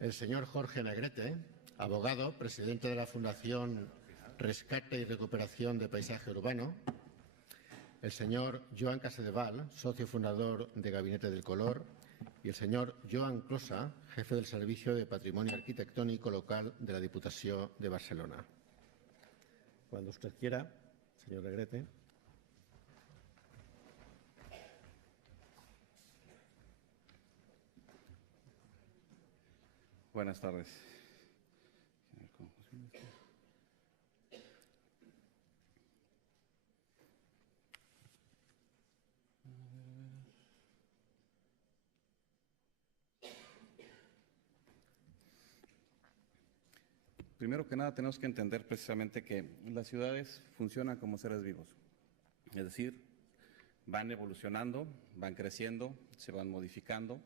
El señor Jorge Negrete, abogado, presidente de la Fundación Rescate y Recuperación de Paisaje Urbano. El señor Joan Casadeval, socio fundador de Gabinete del Color. Y el señor Joan Closa, jefe del Servicio de Patrimonio Arquitectónico Local de la Diputación de Barcelona. Cuando usted quiera, señor Negrete. Buenas tardes. Primero que nada, tenemos que entender precisamente que las ciudades funcionan como seres vivos. Es decir, van evolucionando, van creciendo, se van modificando,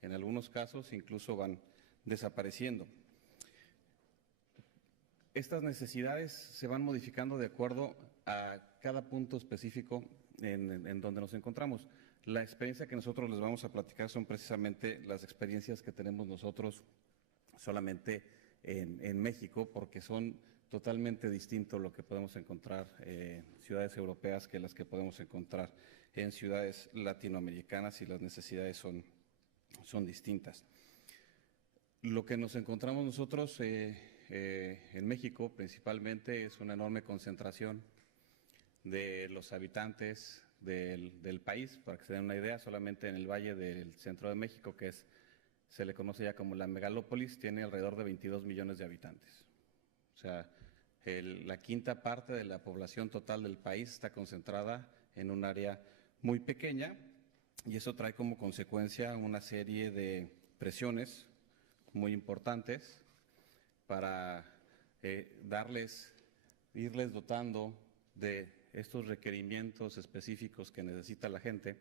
en algunos casos incluso van desapareciendo. Estas necesidades se van modificando de acuerdo a cada punto específico en donde nos encontramos. La experiencia que nosotros les vamos a platicar son precisamente las experiencias que tenemos nosotros solamente en México, porque son totalmente distintos lo que podemos encontrar en ciudades europeas que las que podemos encontrar en ciudades latinoamericanas, y las necesidades son distintas. Lo que nos encontramos nosotros en México principalmente es una enorme concentración de los habitantes del país. Para que se den una idea, solamente en el Valle del Centro de México, que se le conoce ya como la megalópolis, tiene alrededor de 22 millones de habitantes. O sea, la quinta parte de la población total del país está concentrada en un área muy pequeña, y eso trae como consecuencia una serie de presiones muy importantes para irles dotando de estos requerimientos específicos que necesita la gente,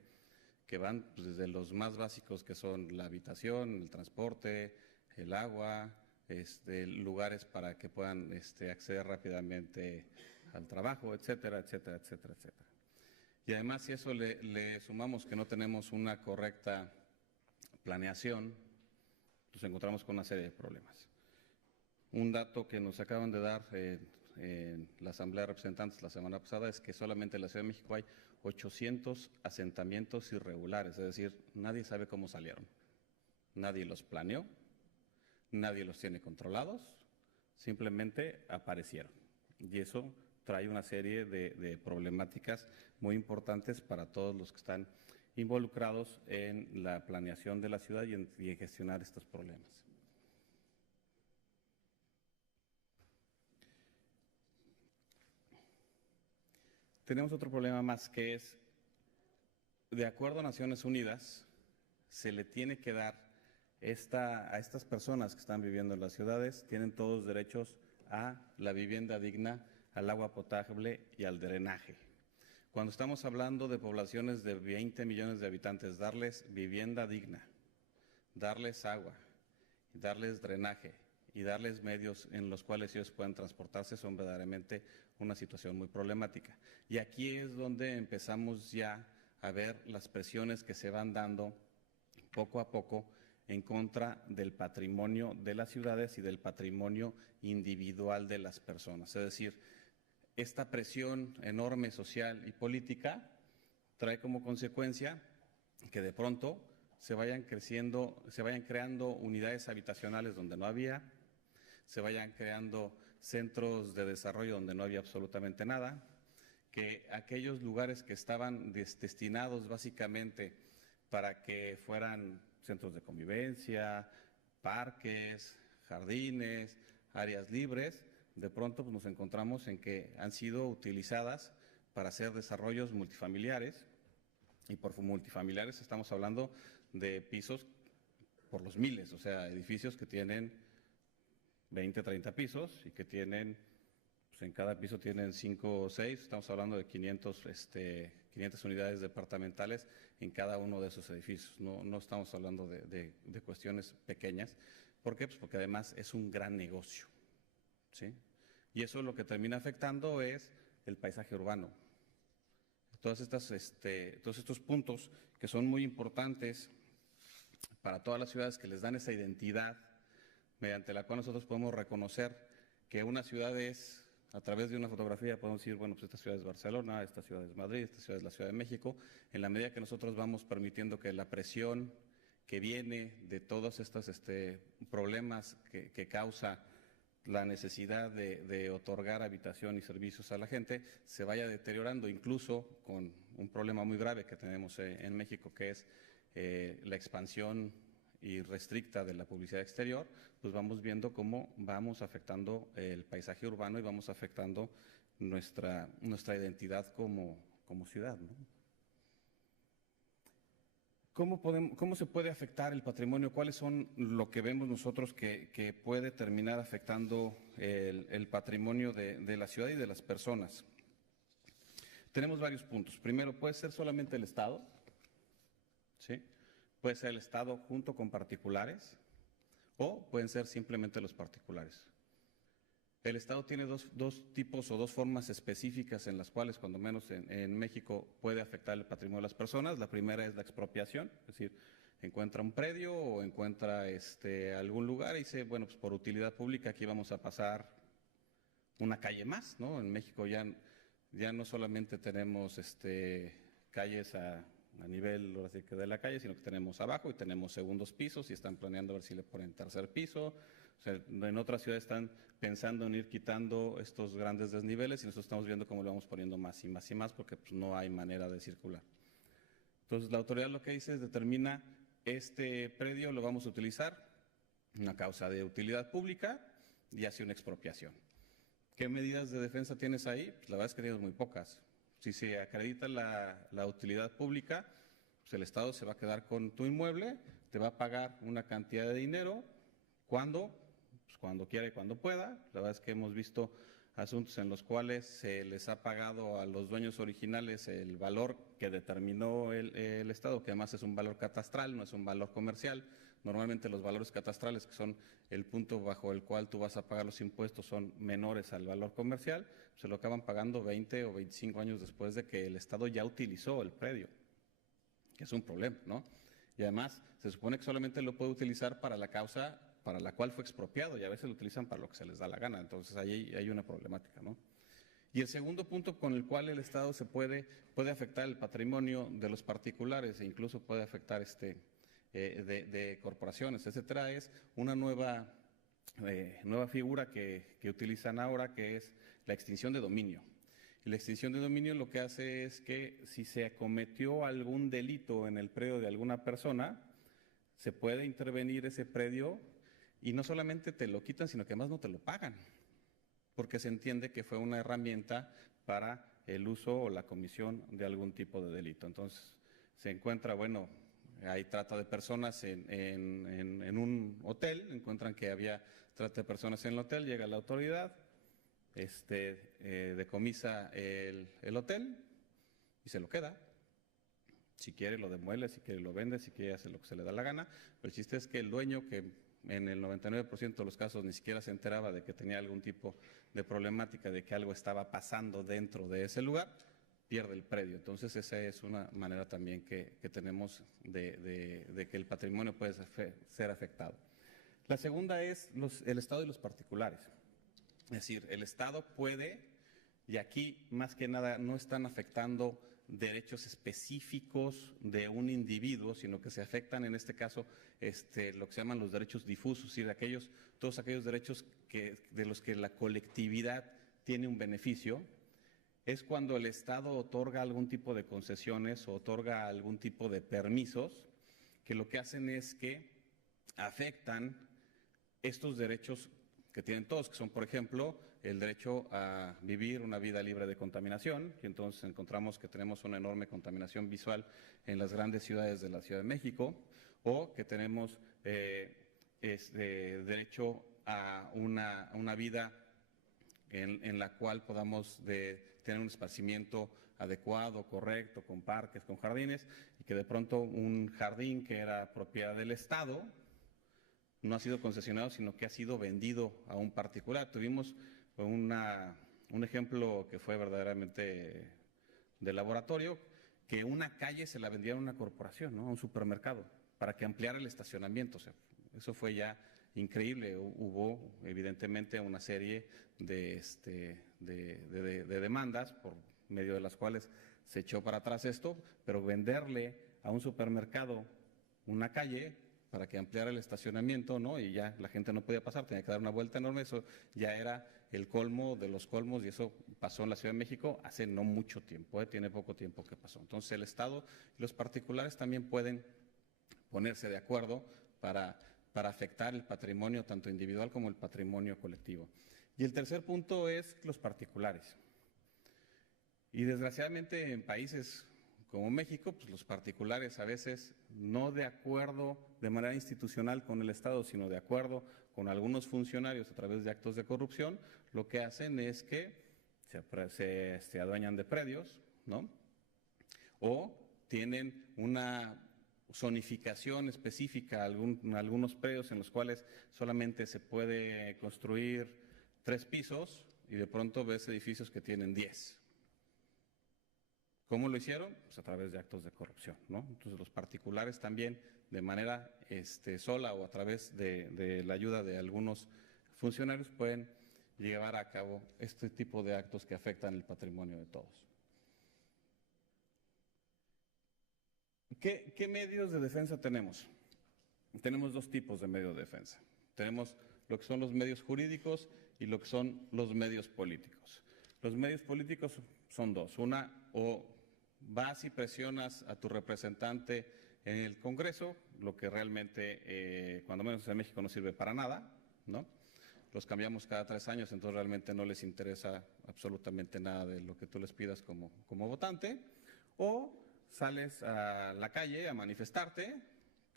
que van desde los más básicos, que son la habitación, el transporte, el agua, lugares para que puedan acceder rápidamente al trabajo, etcétera, etcétera, etcétera, etcétera. Y además, si eso le sumamos que no tenemos una correcta planeación, nos encontramos con una serie de problemas. Un dato que nos acaban de dar en la Asamblea de Representantes la semana pasada es que solamente en la Ciudad de México hay 800 asentamientos irregulares, es decir, nadie sabe cómo salieron. Nadie los planeó, nadie los tiene controlados, simplemente aparecieron. Y eso trae una serie de problemáticas muy importantes para todos los que están involucrados en la planeación de la ciudad y en gestionar estos problemas. Tenemos otro problema más, que es, de acuerdo a Naciones Unidas, se le tiene que dar a estas personas que están viviendo en las ciudades, tienen todos derechos a la vivienda digna, al agua potable y al drenaje. Cuando estamos hablando de poblaciones de 20 millones de habitantes, darles vivienda digna, darles agua, darles drenaje y darles medios en los cuales ellos puedan transportarse son verdaderamente una situación muy problemática. Y aquí es donde empezamos ya a ver las presiones que se van dando poco a poco en contra del patrimonio de las ciudades y del patrimonio individual de las personas. Es decir, esta presión enorme social y política trae como consecuencia que de pronto se vayan creando unidades habitacionales donde no había, se vayan creando centros de desarrollo donde no había absolutamente nada, que aquellos lugares que estaban destinados básicamente para que fueran centros de convivencia, parques, jardines, áreas libres, de pronto nos encontramos en que han sido utilizadas para hacer desarrollos multifamiliares, y por multifamiliares estamos hablando de pisos por los miles, o sea, edificios que tienen 20, 30 pisos y que tienen, pues en cada piso tienen 5 o 6, estamos hablando de 500 unidades departamentales en cada uno de esos edificios. No estamos hablando de cuestiones pequeñas. ¿Por qué? Pues porque además es un gran negocio, ¿sí? Y eso lo que termina afectando es el paisaje urbano. Todos estos puntos que son muy importantes para todas las ciudades, que les dan esa identidad mediante la cual nosotros podemos reconocer que una ciudad es, a través de una fotografía podemos decir, bueno, pues esta ciudad es Barcelona, esta ciudad es Madrid, esta ciudad es la Ciudad de México, en la medida que nosotros vamos permitiendo que la presión que viene de todos estos problemas que causa la necesidad de otorgar habitación y servicios a la gente se vaya deteriorando, incluso con un problema muy grave que tenemos en México, que es la expansión irrestricta de la publicidad exterior, pues vamos viendo cómo vamos afectando el paisaje urbano y vamos afectando nuestra identidad como ciudad, ¿no? ¿Cómo se puede afectar el patrimonio? ¿Cuáles son lo que vemos nosotros que puede terminar afectando el patrimonio de la ciudad y de las personas? Tenemos varios puntos. Primero, puede ser solamente el Estado, ¿sí? Puede ser el Estado junto con particulares o pueden ser simplemente los particulares. El Estado tiene dos tipos o dos formas específicas en las cuales, cuando menos en México, puede afectar el patrimonio de las personas. La primera es la expropiación, es decir, encuentra un predio o encuentra algún lugar y dice, bueno, pues por utilidad pública aquí vamos a pasar una calle más, ¿no? En México ya no solamente tenemos calles a nivel ahora sí que de la calle, sino que tenemos abajo y tenemos segundos pisos y están planeando a ver si le ponen tercer piso. O sea, en otras ciudades están pensando en ir quitando estos grandes desniveles y nosotros estamos viendo cómo le vamos poniendo más y más y más porque pues, no hay manera de circular. Entonces, la autoridad lo que dice es determina este predio lo vamos a utilizar, una causa de utilidad pública y hace una expropiación. ¿Qué medidas de defensa tienes ahí? Pues, la verdad es que tienes muy pocas. Si se acredita la utilidad pública, pues el Estado se va a quedar con tu inmueble, te va a pagar una cantidad de dinero, ¿cuándo? Pues cuando quiera y cuando pueda. La verdad es que hemos visto asuntos en los cuales se les ha pagado a los dueños originales el valor que determinó el Estado, que además es un valor catastral, no es un valor comercial. Normalmente los valores catastrales, que son el punto bajo el cual tú vas a pagar los impuestos, son menores al valor comercial, se lo acaban pagando 20 o 25 años después de que el Estado ya utilizó el predio, que es un problema, ¿no? Y además se supone que solamente lo puede utilizar para la causa para la cual fue expropiado y a veces lo utilizan para lo que se les da la gana, entonces ahí hay una problemática, ¿no? Y el segundo punto con el cual el Estado se puede afectar el patrimonio de los particulares e incluso puede afectar de corporaciones, etcétera, es una nueva figura que utilizan ahora, que es la extinción de dominio. Y la extinción de dominio lo que hace es que si se cometió algún delito en el predio de alguna persona, se puede intervenir ese predio y no solamente te lo quitan, sino que además no te lo pagan, porque se entiende que fue una herramienta para el uso o la comisión de algún tipo de delito. Entonces, se encuentra, bueno, hay trata de personas en un hotel, encuentran que había trata de personas en el hotel, llega la autoridad, decomisa el hotel y se lo queda. Si quiere lo demuele, si quiere lo vende, si quiere hacer lo que se le da la gana. Pero el chiste es que el dueño, que en el 99% de los casos ni siquiera se enteraba de que tenía algún tipo de problemática, de que algo estaba pasando dentro de ese lugar, pierde el predio. Entonces esa es una manera también que tenemos de que el patrimonio puede ser afectado. La segunda es el Estado y los particulares. Es decir, el Estado puede, y aquí más que nada no están afectando derechos específicos de un individuo, sino que se afectan en este caso lo que se llaman los derechos difusos, es decir, todos aquellos derechos de los que la colectividad tiene un beneficio. Es cuando el Estado otorga algún tipo de concesiones o otorga algún tipo de permisos, que lo que hacen es que afectan estos derechos que tienen todos, que son, por ejemplo, el derecho a vivir una vida libre de contaminación, y entonces encontramos que tenemos una enorme contaminación visual en las grandes ciudades de la Ciudad de México, o que tenemos derecho a una vida en la cual podamos tener un esparcimiento adecuado, correcto, con parques, con jardines, y que de pronto un jardín que era propiedad del Estado no ha sido concesionado, sino que ha sido vendido a un particular. Tuvimos un ejemplo que fue verdaderamente de laboratorio, que una calle se la vendía a una corporación, ¿no? A un supermercado, para que ampliara el estacionamiento. O sea, eso fue ya increíble. Hubo evidentemente una serie de demandas por medio de las cuales se echó para atrás esto, pero venderle a un supermercado una calle para que ampliara el estacionamiento, ¿no? Y ya la gente no podía pasar, tenía que dar una vuelta enorme, eso ya era el colmo de los colmos y eso pasó en la Ciudad de México hace no mucho tiempo, tiene poco tiempo que pasó. Entonces el Estado y los particulares también pueden ponerse de acuerdo para afectar el patrimonio tanto individual como el patrimonio colectivo. Y el tercer punto es los particulares. Y desgraciadamente en países como México, pues los particulares a veces no de acuerdo de manera institucional con el Estado, sino de acuerdo con algunos funcionarios a través de actos de corrupción, lo que hacen es que se adueñan de predios, ¿no? O tienen una zonificación específica, algunos predios en los cuales solamente se puede construir 3 pisos y de pronto ves edificios que tienen 10. ¿Cómo lo hicieron? Pues a través de actos de corrupción, ¿no? Entonces los particulares también de manera sola o a través de la ayuda de algunos funcionarios pueden llevar a cabo este tipo de actos que afectan el patrimonio de todos. ¿Qué medios de defensa tenemos? Tenemos 2 tipos de medios de defensa. Tenemos lo que son los medios jurídicos y lo que son los medios políticos. Los medios políticos son 2. Una, o vas y presionas a tu representante en el Congreso, lo que realmente, cuando menos en México, no sirve para nada, ¿no? Los cambiamos cada 3 años, entonces realmente no les interesa absolutamente nada de lo que tú les pidas como votante. O sales a la calle a manifestarte,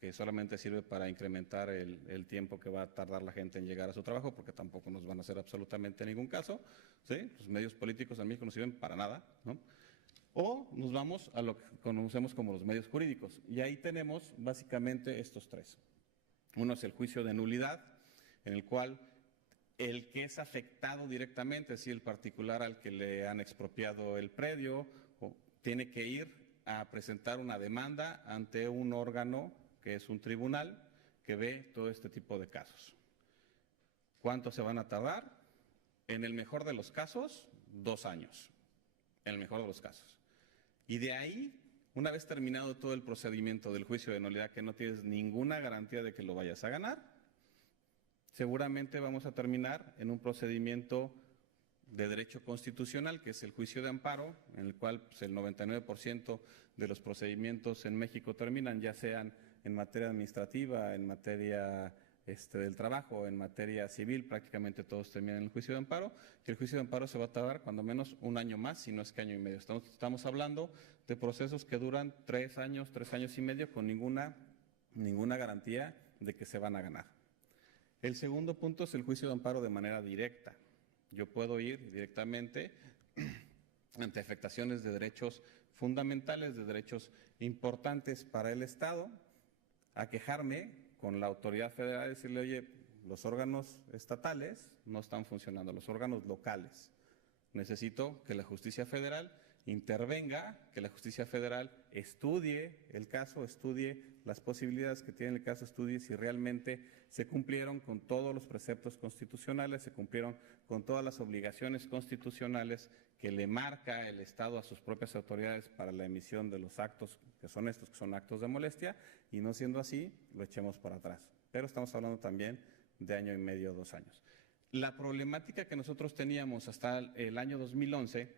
que solamente sirve para incrementar el tiempo que va a tardar la gente en llegar a su trabajo, porque tampoco nos van a hacer absolutamente ningún caso, ¿sí? Los medios políticos en México no sirven para nada, ¿no? O nos vamos a lo que conocemos como los medios jurídicos, y ahí tenemos básicamente estos 3. Uno es el juicio de nulidad, en el cual el que es afectado directamente, es decir, el particular al que le han expropiado el predio, tiene que ir a presentar una demanda ante un órgano que es un tribunal que ve todo este tipo de casos. ¿Cuánto se van a tardar? En el mejor de los casos, 2 años, en el mejor de los casos. Y de ahí, una vez terminado todo el procedimiento del juicio de nulidad, que no tienes ninguna garantía de que lo vayas a ganar, seguramente vamos a terminar en un procedimiento de derecho constitucional, que es el juicio de amparo, en el cual pues, el 99% de los procedimientos en México terminan, ya sean en materia administrativa, en materia del trabajo, en materia civil, prácticamente todos terminan en el juicio de amparo, y el juicio de amparo se va a tardar cuando menos 1 año más, si no es que 1 año y medio. Estamos hablando de procesos que duran 3 años, 3 años y medio, con ninguna garantía de que se van a ganar. El segundo punto es el juicio de amparo de manera directa. Yo puedo ir directamente ante afectaciones de derechos fundamentales, de derechos importantes para el Estado, a quejarme con la autoridad federal y decirle, oye, los órganos estatales no están funcionando, los órganos locales. Necesito que la justicia federal intervenga, que la justicia federal estudie el caso, estudie las posibilidades que tiene el caso, estudie si realmente se cumplieron con todos los preceptos constitucionales, se cumplieron con todas las obligaciones constitucionales que le marca el Estado a sus propias autoridades para la emisión de los actos que son estos, que son actos de molestia, y no siendo así, lo echemos para atrás. Pero estamos hablando también de 1 año y medio, 2 años. La problemática que nosotros teníamos hasta el año 2011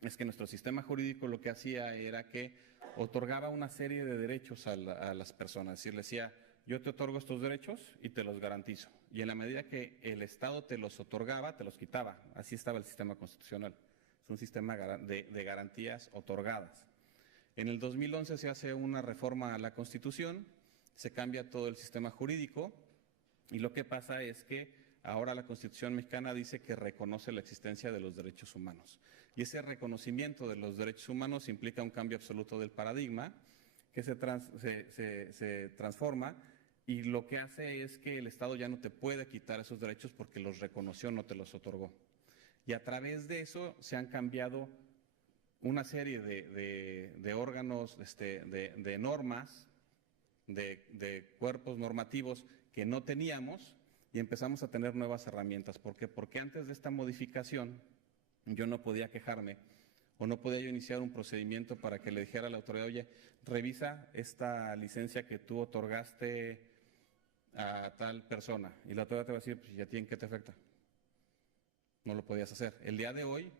es que nuestro sistema jurídico lo que hacía era que otorgaba una serie de derechos a las personas. Es decir, le decía, yo te otorgo estos derechos y te los garantizo. Y en la medida que el Estado te los otorgaba, te los quitaba. Así estaba el sistema constitucional. Es un sistema de garantías otorgadas. En el 2011 se hace una reforma a la Constitución, se cambia todo el sistema jurídico y lo que pasa es que ahora la Constitución mexicana dice que reconoce la existencia de los derechos humanos. Y ese reconocimiento de los derechos humanos implica un cambio absoluto del paradigma que se transforma, y lo que hace es que el Estado ya no te puede quitar esos derechos porque los reconoció, no te los otorgó. Y a través de eso se han cambiado una serie de órganos, de normas, de cuerpos normativos que no teníamos, y empezamos a tener nuevas herramientas. ¿Por qué? Porque antes de esta modificación yo no podía quejarme o no podía yo iniciar un procedimiento para que le dijera a la autoridad, oye, revisa esta licencia que tú otorgaste a tal persona. Y la autoridad te va a decir, pues, ¿y a ti en qué te afecta? No lo podías hacer. El día de hoy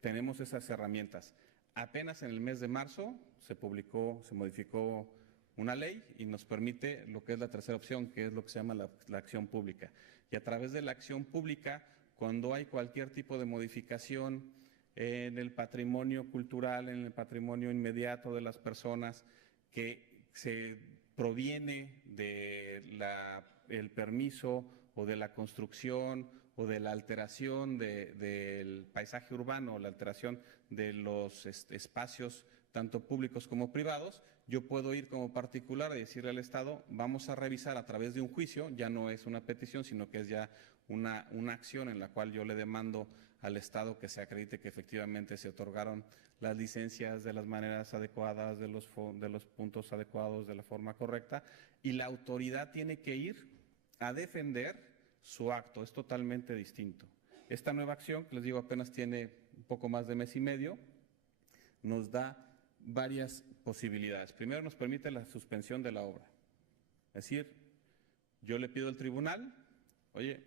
tenemos esas herramientas. Apenas en el mes de marzo se modificó una ley y nos permite lo que es la tercera opción, que es lo que se llama la acción pública. Y a través de la acción pública, cuando hay cualquier tipo de modificación en el patrimonio cultural, en el patrimonio inmediato de las personas, que se proviene del permiso o de la construcción o de la alteración del paisaje urbano, la alteración de los espacios tanto públicos como privados, yo puedo ir como particular y decirle al Estado, vamos a revisar a través de un juicio, ya no es una petición, sino que es ya una acción en la cual yo le demando al Estado que se acredite que efectivamente se otorgaron las licencias de las maneras adecuadas, de los puntos adecuados, de la forma correcta, y la autoridad tiene que ir a defender su acto, es totalmente distinto. Esta nueva acción, que les digo apenas tiene un poco más de mes y medio, nos da varias posibilidades. Primero nos permite la suspensión de la obra. Es decir, yo le pido al tribunal, oye,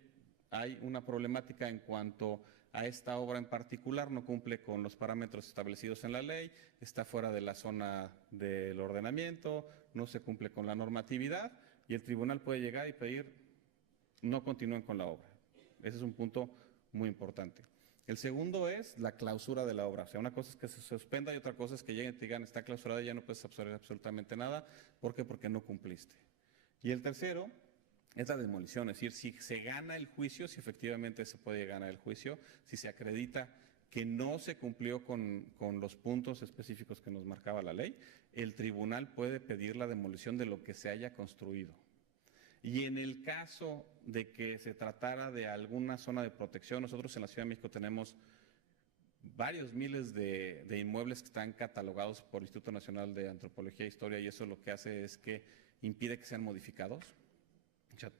hay una problemática en cuanto a esta obra en particular, no cumple con los parámetros establecidos en la ley, está fuera de la zona del ordenamiento, no se cumple con la normatividad y el tribunal puede llegar y pedir no continúen con la obra. Ese es un punto muy importante. El segundo es la clausura de la obra. O sea, una cosa es que se suspenda y otra cosa es que lleguen y te digan está clausurada y ya no puedes absorber absolutamente nada. ¿Por qué? Porque no cumpliste. Y el tercero es la demolición. Es decir, si se gana el juicio, si efectivamente se puede ganar el juicio, si se acredita que no se cumplió con los puntos específicos que nos marcaba la ley, el tribunal puede pedir la demolición de lo que se haya construido. Y en el caso de que se tratara de alguna zona de protección, nosotros en la Ciudad de México tenemos varios miles de inmuebles que están catalogados por el Instituto Nacional de Antropología e Historia y eso lo que hace es que impide que sean modificados. O sea,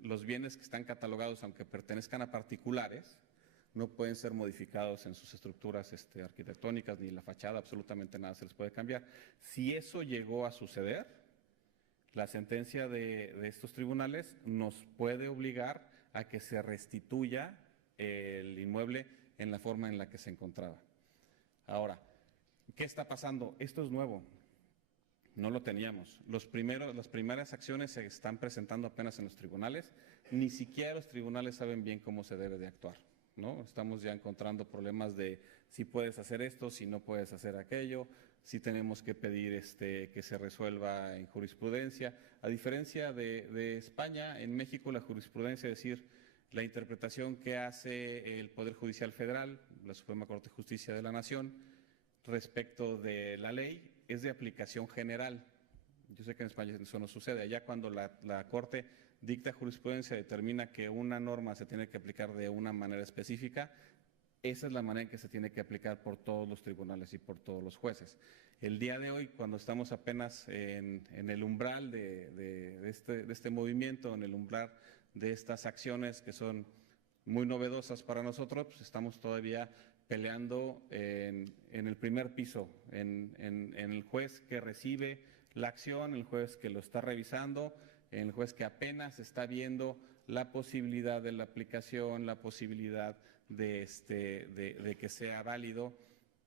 los bienes que están catalogados, aunque pertenezcan a particulares, no pueden ser modificados en sus estructuras arquitectónicas ni la fachada, absolutamente nada se les puede cambiar. Si eso llegó a suceder, la sentencia de estos tribunales nos puede obligar a que se restituya el inmueble en la forma en la que se encontraba. Ahora, ¿qué está pasando? Esto es nuevo, no lo teníamos. Las primeras acciones se están presentando apenas en los tribunales, ni siquiera los tribunales saben bien cómo se debe de actuar, ¿no? Estamos ya encontrando problemas de si puedes hacer esto, si no puedes hacer aquello, si tenemos que pedir que se resuelva en jurisprudencia. A diferencia de España, en México la jurisprudencia, es decir, la interpretación que hace el Poder Judicial Federal, la Suprema Corte de Justicia de la Nación, respecto de la ley, es de aplicación general. Yo sé que en España eso no sucede. Allá cuando la Corte dicta jurisprudencia, determina que una norma se tiene que aplicar de una manera específica, esa es la manera en que se tiene que aplicar por todos los tribunales y por todos los jueces. El día de hoy, cuando estamos apenas en el umbral de este movimiento, en el umbral de estas acciones que son muy novedosas para nosotros, pues estamos todavía peleando en el primer piso, en el juez que recibe la acción, el juez que lo está revisando, el juez que apenas está viendo la posibilidad de la aplicación, la posibilidad de que sea válido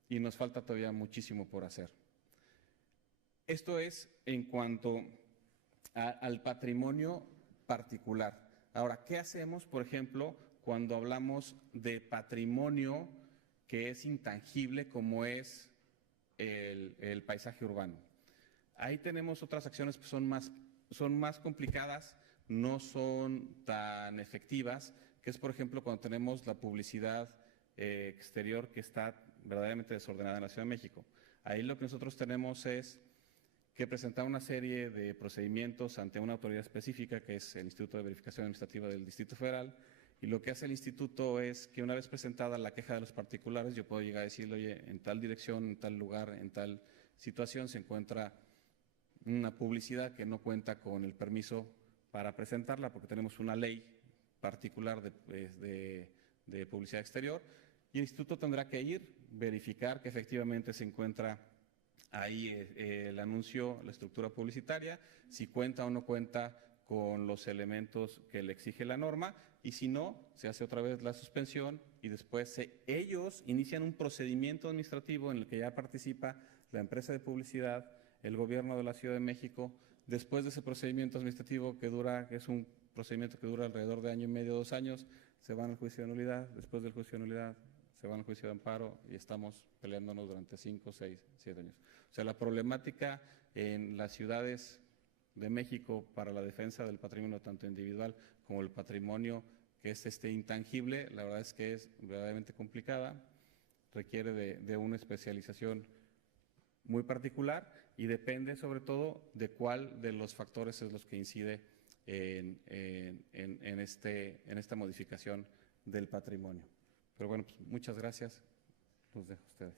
y nos falta todavía muchísimo por hacer. Esto es en cuanto al patrimonio particular. Ahora, ¿qué hacemos, por ejemplo, cuando hablamos de patrimonio que es intangible como es el paisaje urbano? Ahí tenemos otras acciones que son más complicadas, no son tan efectivas, que es, por ejemplo, cuando tenemos la publicidad exterior que está verdaderamente desordenada en la Ciudad de México. Ahí lo que nosotros tenemos es que presentar una serie de procedimientos ante una autoridad específica, que es el Instituto de Verificación Administrativa del Distrito Federal, y lo que hace el instituto es que una vez presentada la queja de los particulares, yo puedo llegar a decirle, oye, en tal dirección, en tal lugar, en tal situación se encuentra una publicidad que no cuenta con el permiso para presentarla, porque tenemos una ley particular de publicidad exterior, y el instituto tendrá que ir, verificar que efectivamente se encuentra ahí el anuncio, la estructura publicitaria, si cuenta o no cuenta con los elementos que le exige la norma, y si no, se hace otra vez la suspensión y después ellos inician un procedimiento administrativo en el que ya participa la empresa de publicidad, el gobierno de la Ciudad de México. Después de ese procedimiento administrativo que es un procedimiento que dura alrededor de año y medio, 2 años, se van al juicio de nulidad, después del juicio de nulidad se van al juicio de amparo y estamos peleándonos durante 5, 6, 7 años. O sea, la problemática en las ciudades de México para la defensa del patrimonio tanto individual como el patrimonio que es intangible, la verdad es que es verdaderamente complicada, requiere de una especialización muy particular y depende sobre todo de cuál de los factores es los que incide en esta modificación del patrimonio. Pero bueno, pues muchas gracias. Los dejo a ustedes.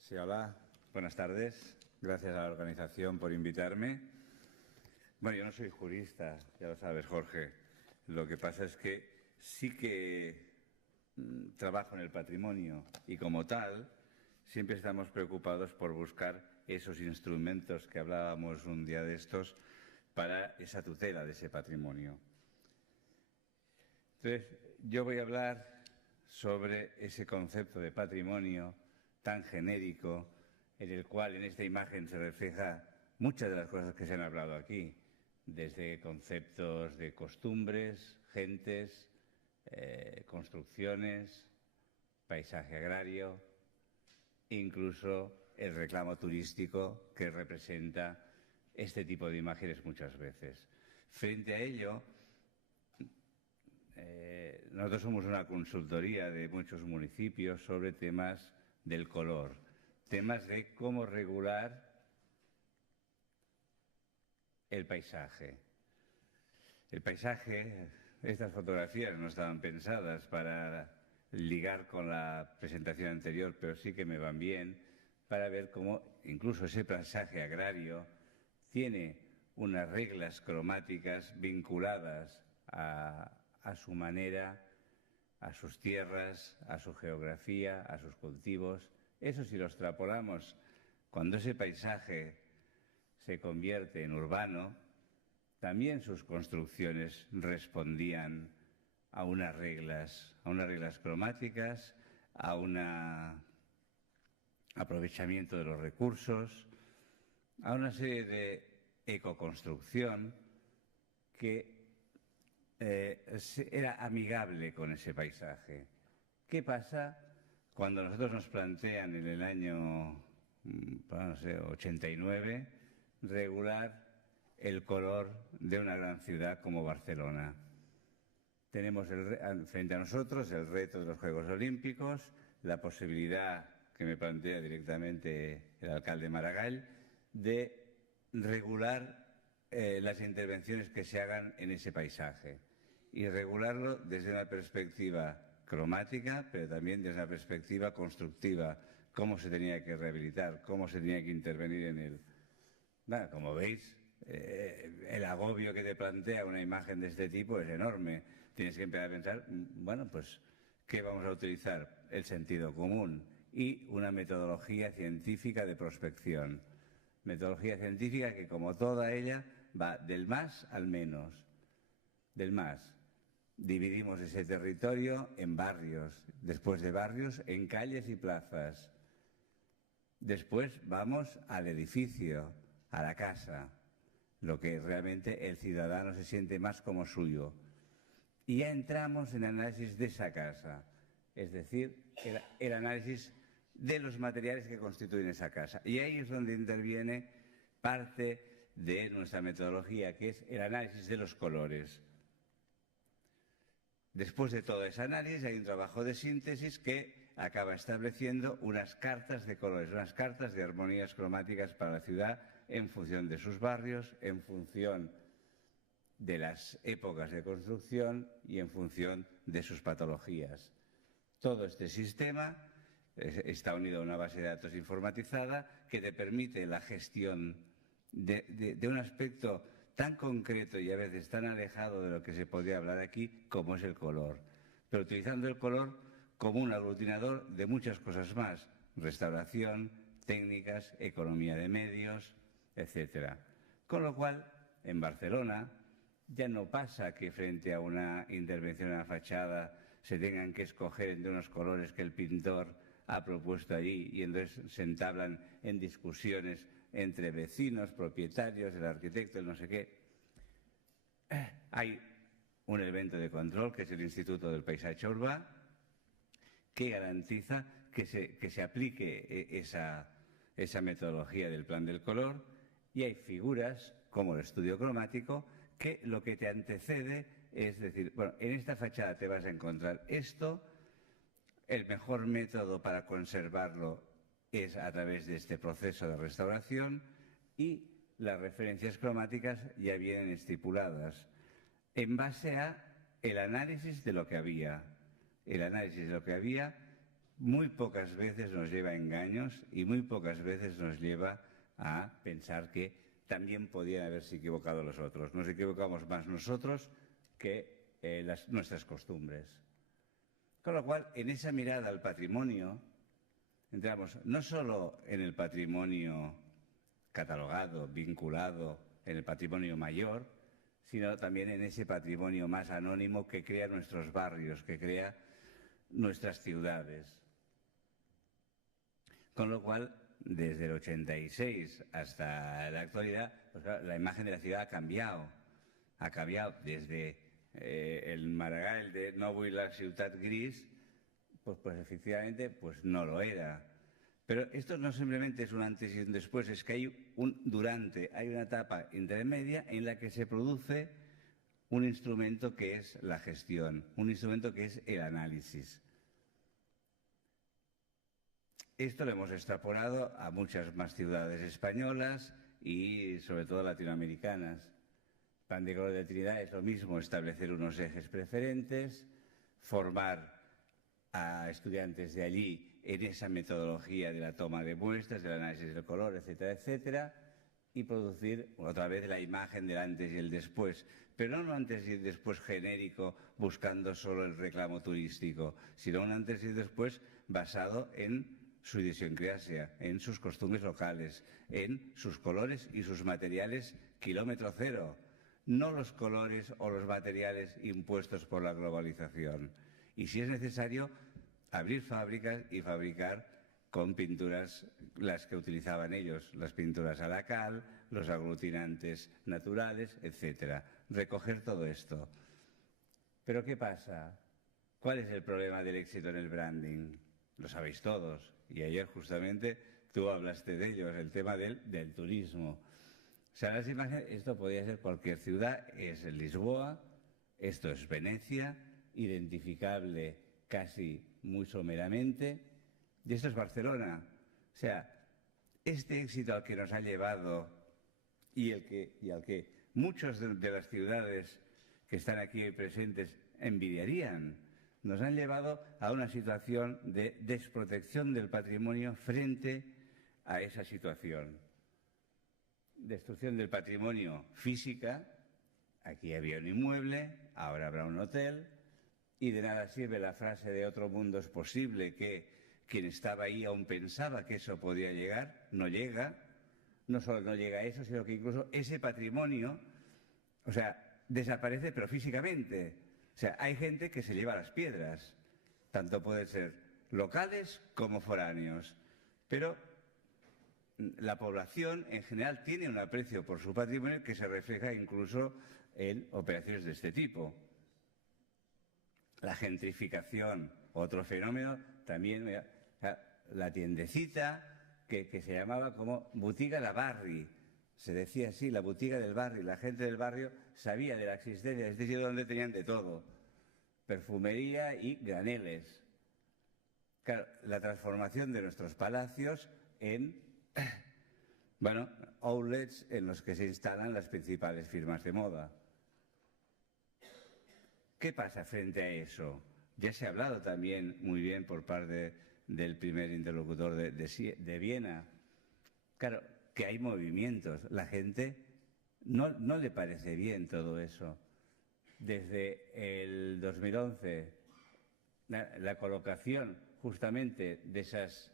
Sí, hola, buenas tardes. Gracias a la organización por invitarme. Bueno, yo no soy jurista, ya lo sabes, Jorge. Lo que pasa es que sí que trabajo en el patrimonio y como tal siempre estamos preocupados por buscar esos instrumentos que hablábamos un día de estos para esa tutela de ese patrimonio. Entonces, yo voy a hablar sobre ese concepto de patrimonio tan genérico en el cual en esta imagen se refleja muchas de las cosas que se han hablado aquí, desde conceptos de costumbres, gentes, construcciones, paisaje agrario, incluso el reclamo turístico que representa este tipo de imágenes muchas veces. Frente a ello, nosotros somos una consultoría de muchos municipios sobre temas del color, temas de cómo regular el paisaje. El paisaje, estas fotografías no estaban pensadas para ligar con la presentación anterior, pero sí que me van bien para ver cómo incluso ese paisaje agrario tiene unas reglas cromáticas vinculadas a su manera, a sus tierras, a su geografía, a sus cultivos. Eso si lo extrapolamos, cuando ese paisaje se convierte en urbano, también sus construcciones respondían a unas reglas cromáticas, a un aprovechamiento de los recursos, a una serie de ecoconstrucción que era amigable con ese paisaje. ¿Qué pasa cuando nosotros nos plantean en el año, no sé, 89, regular el color de una gran ciudad como Barcelona? Tenemos frente a nosotros el reto de los Juegos Olímpicos, la posibilidad que me plantea directamente el alcalde Maragall de regular las intervenciones que se hagan en ese paisaje y regularlo desde una perspectiva cromática, pero también desde una perspectiva constructiva, cómo se tenía que rehabilitar, cómo se tenía que intervenir en él. Bueno, como veis, el agobio que te plantea una imagen de este tipo es enorme. Tienes que empezar a pensar, bueno, pues, ¿qué vamos a utilizar? El sentido común y una metodología científica de prospección. Metodología científica que, como toda ella, va del más al menos. Del más. Dividimos ese territorio en barrios, después de barrios en calles y plazas. Después vamos al edificio, a la casa, lo que realmente el ciudadano se siente más como suyo. Y ya entramos en análisis de esa casa, es decir, el análisis de los materiales que constituyen esa casa. Y ahí es donde interviene parte de nuestra metodología, que es el análisis de los colores. Después de todo ese análisis hay un trabajo de síntesis que acaba estableciendo unas cartas de colores, unas cartas de armonías cromáticas para la ciudad en función de sus barrios, en función de las épocas de construcción y en función de sus patologías. Todo este sistema está unido a una base de datos informatizada que te permite la gestión de un aspecto tan concreto y a veces tan alejado de lo que se podría hablar aquí como es el color, pero utilizando el color como un aglutinador de muchas cosas más: restauración, técnicas, economía de medios, etc. Con lo cual, en Barcelona ya no pasa que frente a una intervención en la fachada se tengan que escoger entre unos colores que el pintor ha propuesto allí y entonces se entablan en discusiones entre vecinos, propietarios, el arquitecto, el no sé qué. Hay un elemento de control que es el Instituto del Paisaje Urbà, que garantiza que se aplique esa metodología del plan del color, y hay figuras como el estudio cromático que lo que te antecede es decir, bueno, en esta fachada te vas a encontrar esto, el mejor método para conservarlo es a través de este proceso de restauración, y las referencias cromáticas ya vienen estipuladas en base a el análisis de lo que había. El análisis de lo que había muy pocas veces nos lleva a engaños y muy pocas veces nos lleva a pensar que también podían haberse equivocado los otros. Nos equivocamos más nosotros que nuestras costumbres. Con lo cual, en esa mirada al patrimonio, entramos no solo en el patrimonio catalogado, vinculado, en el patrimonio mayor, sino también en ese patrimonio más anónimo que crea nuestros barrios, que crea nuestras ciudades. Con lo cual, desde el 86 hasta la actualidad, pues claro, la imagen de la ciudad ha cambiado. Ha cambiado desde el Maragall de no vull la ciutat gris, pues efectivamente pues no lo era. Pero esto no simplemente es un antes y un después, es que hay un durante, hay una etapa intermedia en la que se produce un instrumento que es la gestión, un instrumento que es el análisis. Esto lo hemos extrapolado a muchas más ciudades españolas y sobre todo latinoamericanas. Plan de Color de Trinidad es lo mismo, establecer unos ejes preferentes, formar a estudiantes de allí en esa metodología de la toma de muestras, del análisis del color, etcétera, etcétera, y producir otra vez la imagen del antes y el después, pero no un antes y el después genérico buscando solo el reclamo turístico, sino un antes y después basado en su idiosincrasia, en sus costumbres locales, en sus colores y sus materiales kilómetro cero, no los colores o los materiales impuestos por la globalización. Y si es necesario, abrir fábricas y fabricar con pinturas las que utilizaban ellos, las pinturas a la cal, los aglutinantes naturales, etc. Recoger todo esto. ¿Pero qué pasa? ¿Cuál es el problema del éxito en el branding? Lo sabéis todos. Y ayer justamente tú hablaste de ello, el tema del turismo. O sea, las imágenes, esto podría ser cualquier ciudad, es Lisboa, esto es Venecia, identificable casi muy someramente, y esto es Barcelona. O sea, este éxito al que nos ha llevado y al que muchas de las ciudades que están aquí presentes envidiarían, nos han llevado a una situación de desprotección del patrimonio frente a esa situación. Destrucción del patrimonio física, aquí había un inmueble, ahora habrá un hotel, y de nada sirve la frase de otro mundo es posible, que quien estaba ahí aún pensaba que eso podía llegar, no llega, no solo no llega a eso, sino que incluso ese patrimonio, o sea, desaparece pero físicamente. O sea, hay gente que se lleva las piedras, tanto pueden ser locales como foráneos, pero la población en general tiene un aprecio por su patrimonio que se refleja incluso en operaciones de este tipo. La gentrificación, otro fenómeno, también la tiendecita que se llamaba como Botiga de Barri, se decía así, la botiga del barrio, la gente del barrio sabía de la existencia de este sitio donde tenían de todo, perfumería y graneles. Claro, la transformación de nuestros palacios en, bueno, outlets en los que se instalan las principales firmas de moda. ¿Qué pasa frente a eso? Ya se ha hablado también muy bien por parte del primer interlocutor de Viena. Claro, que hay movimientos. La gente no le parece bien todo eso. Desde el 2011, la colocación justamente de esas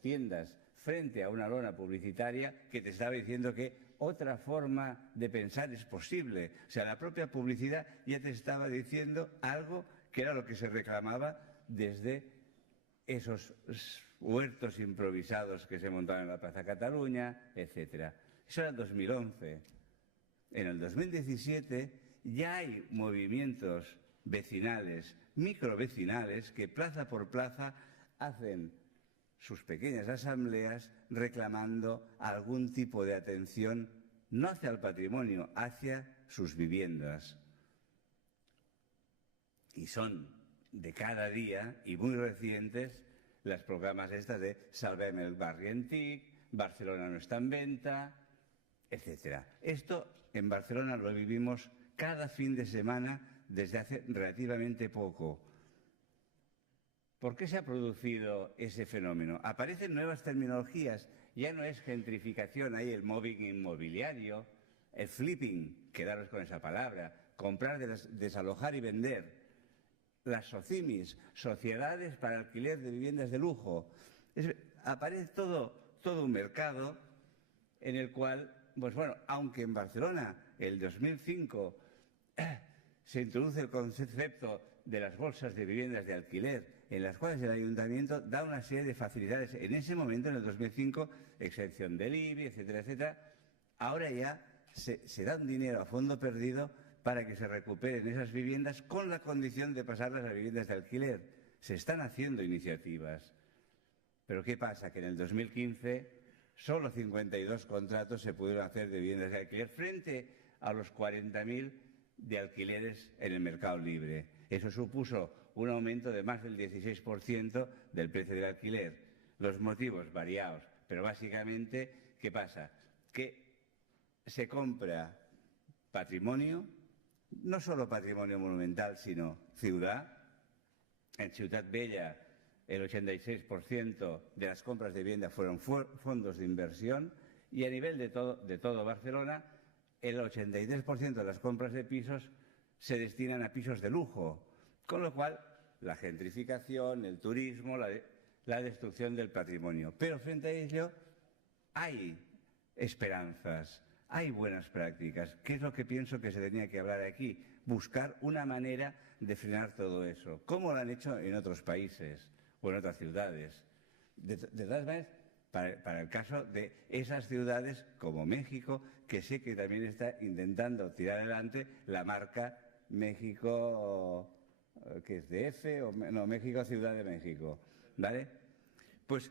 tiendas frente a una lona publicitaria que te estaba diciendo que otra forma de pensar es posible. O sea, la propia publicidad ya te estaba diciendo algo que era lo que se reclamaba desde esos huertos improvisados que se montaban en la Plaza Cataluña, etc. Eso era el 2011. En el 2017 ya hay movimientos vecinales, microvecinales, que plaza por plaza hacen sus pequeñas asambleas reclamando algún tipo de atención, no hacia el patrimonio, hacia sus viviendas. Y son de cada día y muy recientes las programas estas de Salvem el barri antic, Barcelona no está en venta, etc. Esto en Barcelona lo vivimos cada fin de semana desde hace relativamente poco. ¿Por qué se ha producido ese fenómeno? Aparecen nuevas terminologías, ya no es gentrificación, hay el mobbing inmobiliario, el flipping, quedaros con esa palabra, comprar, desalojar y vender, las SOCIMIs, sociedades para alquiler de viviendas de lujo. Aparece todo un mercado en el cual, pues bueno, aunque en Barcelona el 2005 se introduce el concepto de las bolsas de viviendas de alquiler, en las cuales el ayuntamiento da una serie de facilidades. En ese momento, en el 2005, exención del IBI, etcétera, etcétera. Ahora ya se da un dinero a fondo perdido para que se recuperen esas viviendas con la condición de pasarlas a viviendas de alquiler. Se están haciendo iniciativas. Pero ¿qué pasa? Que en el 2015 solo 52 contratos se pudieron hacer de viviendas de alquiler frente a los 40.000 de alquileres en el mercado libre. Eso supuso un aumento de más del 16% del precio del alquiler. Los motivos variados, pero básicamente, ¿qué pasa? Que se compra patrimonio, no solo patrimonio monumental, sino ciudad. En Ciutat Bella el 86% de las compras de vivienda fueron fondos de inversión y a nivel de todo Barcelona el 83% de las compras de pisos se destinan a pisos de lujo, con lo cual la gentrificación, el turismo, la destrucción del patrimonio. Pero frente a ello hay esperanzas, hay buenas prácticas. ¿Qué es lo que pienso que se tenía que hablar aquí? Buscar una manera de frenar todo eso. ¿Cómo lo han hecho en otros países o en otras ciudades? De todas maneras, para el caso de esas ciudades como México, que sé que también está intentando tirar adelante la marca México, que es DF, o no, México Ciudad de México, ¿vale? Pues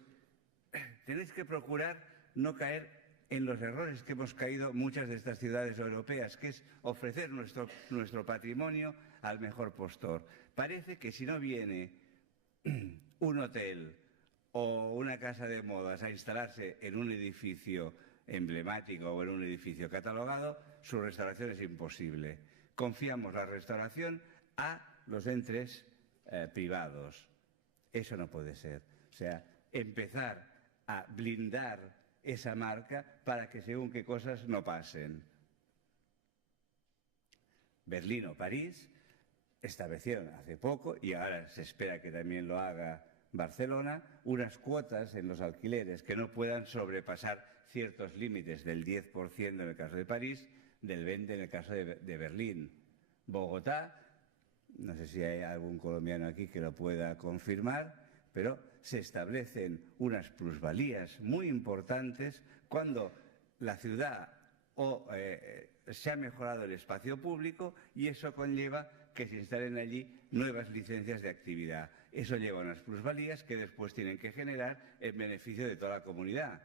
tenéis que procurar no caer en los errores que hemos caído muchas de estas ciudades europeas, que es ofrecer nuestro patrimonio al mejor postor. Parece que si no viene un hotel o una casa de modas a instalarse en un edificio emblemático o en un edificio catalogado, su restauración es imposible. Confiamos la restauración a los entes privados. Eso no puede ser. O sea, empezar a blindar esa marca para que según qué cosas no pasen. Berlín o París establecieron hace poco, y ahora se espera que también lo haga Barcelona, unas cuotas en los alquileres que no puedan sobrepasar ciertos límites del 10% en el caso de París, del 20% en el caso de Berlín. Bogotá, no sé si hay algún colombiano aquí que lo pueda confirmar, pero se establecen unas plusvalías muy importantes cuando la ciudad se ha mejorado el espacio público y eso conlleva que se instalen allí nuevas licencias de actividad. Eso lleva a unas plusvalías que después tienen que generar el beneficio de toda la comunidad.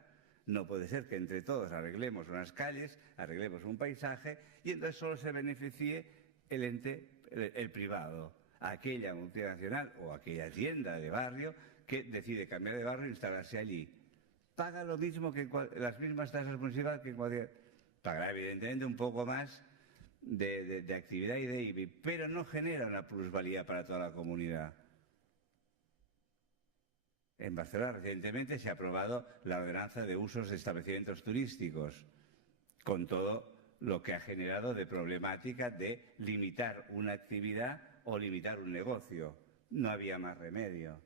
No puede ser que entre todos arreglemos unas calles, arreglemos un paisaje y entonces solo se beneficie el ente, el privado, aquella multinacional o aquella tienda de barrio que decide cambiar de barrio e instalarse allí. Paga lo mismo que las mismas tasas municipales que cualquier. Pagará evidentemente un poco más de actividad y de IBI, pero no genera una plusvalía para toda la comunidad. En Barcelona recientemente se ha aprobado la ordenanza de usos de establecimientos turísticos, con todo lo que ha generado de problemática de limitar una actividad o limitar un negocio. No había más remedio.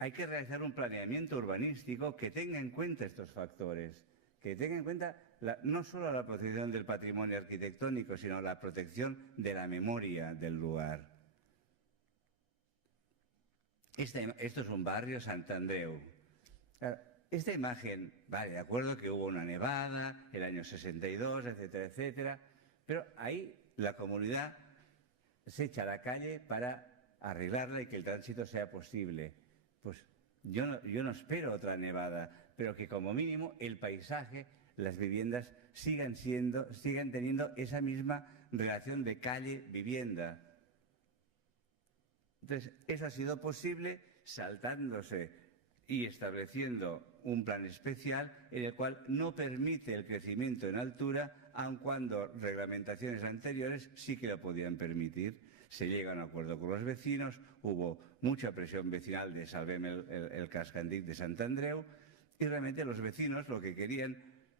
Hay que realizar un planeamiento urbanístico que tenga en cuenta estos factores, que tenga en cuenta no solo la protección del patrimonio arquitectónico, sino la protección de la memoria del lugar. Esto es un barrio, Sant Andreu. Esta imagen, vale, de acuerdo que hubo una nevada, el año 62, etcétera, etcétera, pero ahí la comunidad se echa a la calle para arreglarla y que el tránsito sea posible. Pues yo no espero otra nevada, pero que como mínimo el paisaje, las viviendas sigan teniendo esa misma relación de calle-vivienda. Entonces, eso ha sido posible saltándose y estableciendo un plan especial en el cual no permite el crecimiento en altura, aun cuando reglamentaciones anteriores sí que lo podían permitir. Se llega a un acuerdo con los vecinos, hubo mucha presión vecinal de Salvem el Cascandic de Sant Andreu, y realmente los vecinos lo que querían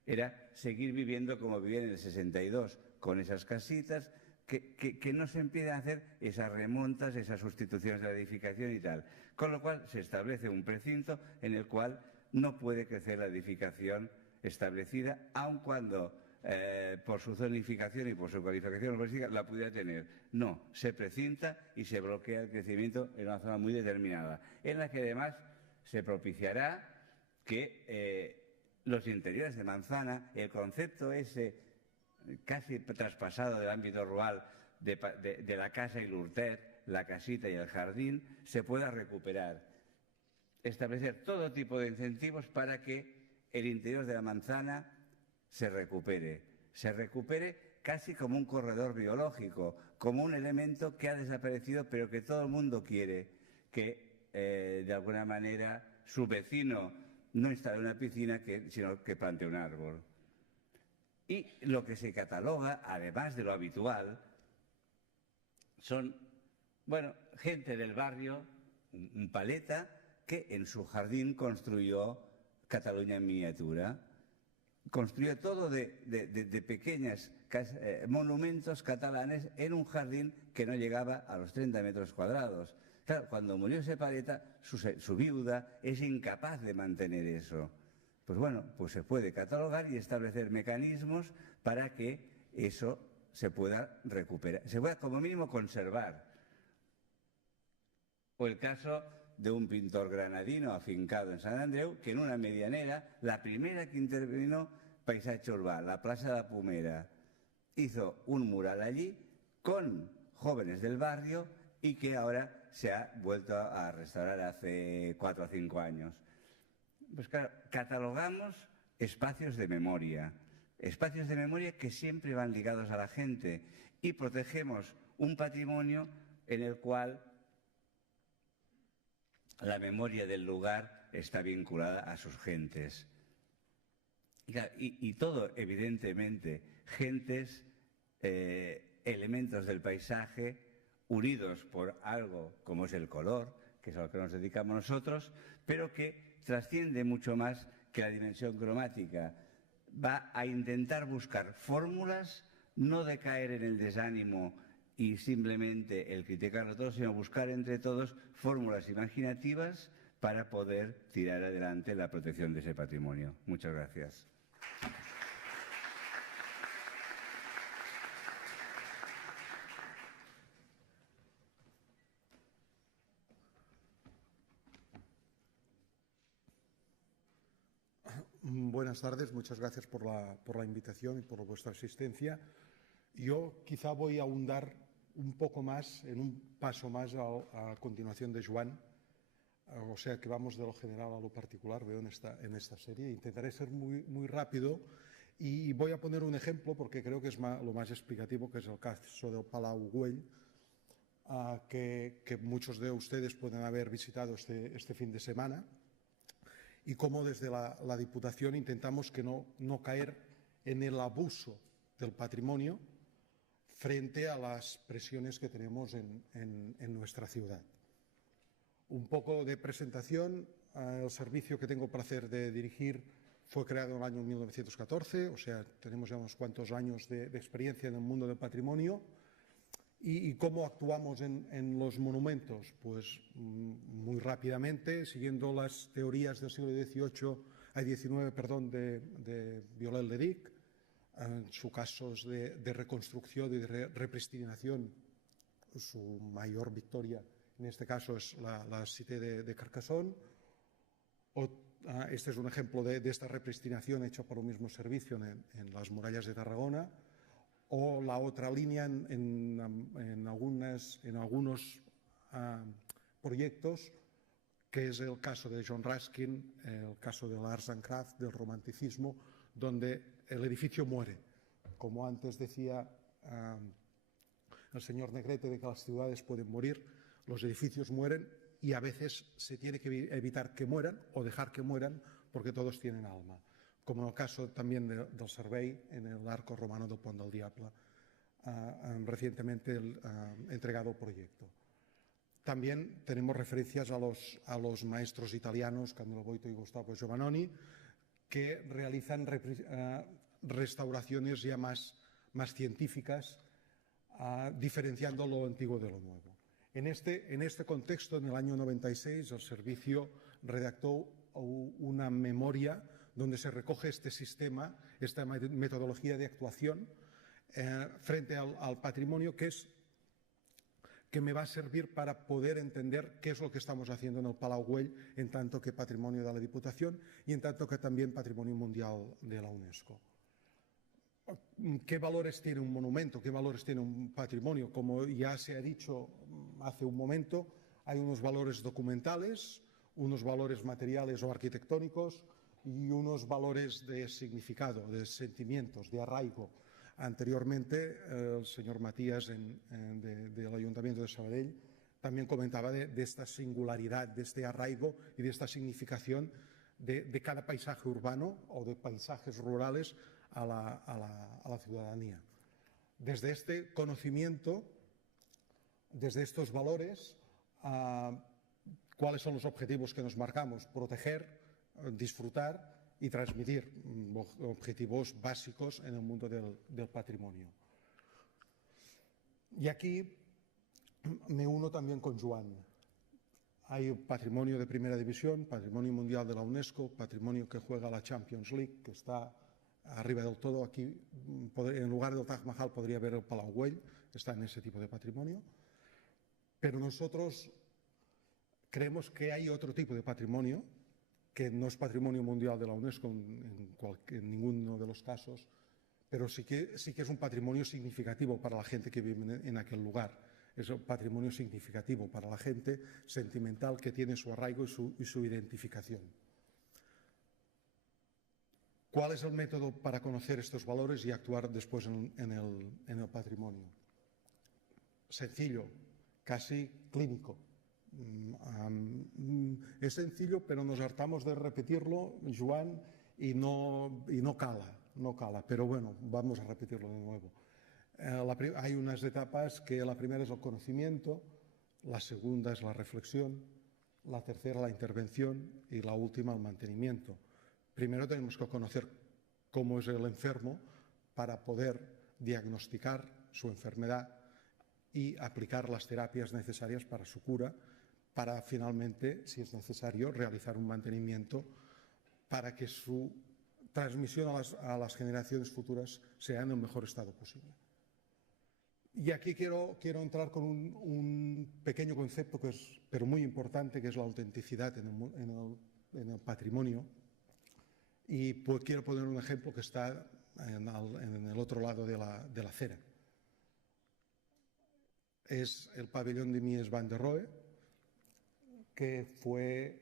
era seguir viviendo como vivían en el 62, con esas casitas, que no se empiecen a hacer esas remontas, esas sustituciones de la edificación y tal. Con lo cual se establece un precinto en el cual no puede crecer la edificación establecida, aun cuando por su zonificación y por su calificación urbanística la pudiera tener. No, se precinta y se bloquea el crecimiento en una zona muy determinada, en la que además se propiciará que los interiores de manzana, el concepto ese casi traspasado del ámbito rural de la casa y l'hortet, la casita y el jardín, se pueda recuperar. Establecer todo tipo de incentivos para que el interior de la manzana se recupere casi como un corredor biológico, como un elemento que ha desaparecido pero que todo el mundo quiere, que de alguna manera su vecino no instale una piscina, sino que plante un árbol. Y lo que se cataloga, además de lo habitual, son, gente del barrio, un paleta, que en su jardín construyó Cataluña en miniatura. Construyó todo de pequeños monumentos catalanes en un jardín que no llegaba a los 30 metros cuadrados. Claro, cuando murió ese paleta, su viuda es incapaz de mantener eso. Pues se puede catalogar y establecer mecanismos para que eso se pueda recuperar, se pueda como mínimo conservar. O el caso de un pintor granadino afincado en Sant Andreu, que en una medianera, la primera que intervino paisaje urbano, la Plaza de la Pomera, hizo un mural allí con jóvenes del barrio y que ahora se ha vuelto a restaurar hace 4 o 5 años. Pues claro, catalogamos espacios de memoria que siempre van ligados a la gente, y protegemos un patrimonio en el cual la memoria del lugar está vinculada a sus gentes. Y todo, evidentemente, gentes, elementos del paisaje unidos por algo como es el color, que es a lo que nos dedicamos nosotros, pero que trasciende mucho más que la dimensión cromática. Va a intentar buscar fórmulas, no de caer en el desánimo y simplemente el criticarlo todo, sino buscar entre todos fórmulas imaginativas para poder tirar adelante la protección de ese patrimonio. Muchas gracias. Buenas tardes, muchas gracias por la invitación y por vuestra asistencia. Yo quizá voy a ahondar un poco más, en un paso más a continuación de Joan, o sea que vamos de lo general a lo particular, veo en esta serie. Intentaré ser muy rápido y voy a poner un ejemplo porque creo que es lo más explicativo, que es el caso del Palau Güell, que muchos de ustedes pueden haber visitado este fin de semana, y cómo desde la Diputación intentamos que no caer en el abuso del patrimonio frente a las presiones que tenemos en nuestra ciudad. Un poco de presentación. El servicio que tengo el placer de dirigir fue creado en el año 1914, o sea, tenemos ya unos cuantos años de experiencia en el mundo del patrimonio. ¿Y cómo actuamos en los monumentos? Pues muy rápidamente, siguiendo las teorías del siglo XIX, de Viollet-le-Duc, en sus casos de reconstrucción y de repristinación. Su mayor victoria en este caso es la Cité de Carcassonne. Este es un ejemplo de esta repristinación hecha por el mismo servicio en las murallas de Tarragona. O la otra línea en algunos proyectos, que es el caso de John Ruskin, el caso del Arts and Crafts, del romanticismo, donde el edificio muere. Como antes decía el señor Negrete, de que las ciudades pueden morir, los edificios mueren y a veces se tiene que evitar que mueran o dejar que mueran porque todos tienen alma, como en el caso también del Servei en el arco romano del Pont del Diable, recientemente entregado el proyecto. También tenemos referencias a los maestros italianos Candelo Boito y Gustavo Giovannoni, que realizan restauraciones ya más científicas, diferenciando lo antiguo de lo nuevo. En este contexto, en el año 96, el servicio redactó una memoria donde se recoge este sistema, esta metodología de actuación frente al patrimonio, que me va a servir para poder entender qué es lo que estamos haciendo en el Palau Güell, en tanto que patrimonio de la Diputación y en tanto que también patrimonio mundial de la UNESCO. ¿Qué valores tiene un monumento? ¿Qué valores tiene un patrimonio? Como ya se ha dicho hace un momento, hay unos valores documentales, unos valores materiales o arquitectónicos y unos valores de significado, de sentimientos, de arraigo. Anteriormente, el señor Matías del Ayuntamiento de Sabadell también comentaba de esta singularidad, de este arraigo y de esta significación de cada paisaje urbano o de paisajes rurales a la ciudadanía. Desde este conocimiento, desde estos valores, ¿cuáles son los objetivos que nos marcamos? Proteger, disfrutar y transmitir, objetivos básicos en el mundo del patrimonio. Y aquí me uno también con Joan. Hay patrimonio de primera división, patrimonio mundial de la UNESCO, patrimonio que juega la Champions League, que está arriba del todo. Aquí, en lugar del Taj Mahal, podría haber el Palau Güell, está en ese tipo de patrimonio. Pero nosotros creemos que hay otro tipo de patrimonio, que no es patrimonio mundial de la UNESCO en ninguno de los casos, pero sí que es un patrimonio significativo para la gente que vive en aquel lugar. Es un patrimonio significativo para la gente, sentimental, que tiene su arraigo y su identificación. ¿Cuál es el método para conocer estos valores y actuar después en el patrimonio? Sencillo, casi clínico. Es sencillo, pero nos hartamos de repetirlo, Joan, y no cala, pero bueno, vamos a repetirlo de nuevo. Hay unas etapas que la primera es el conocimiento, la segunda es la reflexión, la tercera la intervención y la última el mantenimiento. Primero tenemos que conocer cómo es el enfermo para poder diagnosticar su enfermedad y aplicar las terapias necesarias para su cura, para finalmente, si es necesario, realizar un mantenimiento para que su transmisión a las generaciones futuras sea en el mejor estado posible. Y aquí quiero entrar con un pequeño concepto pero muy importante, que es la autenticidad en el patrimonio. Y pues quiero poner un ejemplo que está en el otro lado de la acera. Es el pabellón de Mies van der Rohe, que fue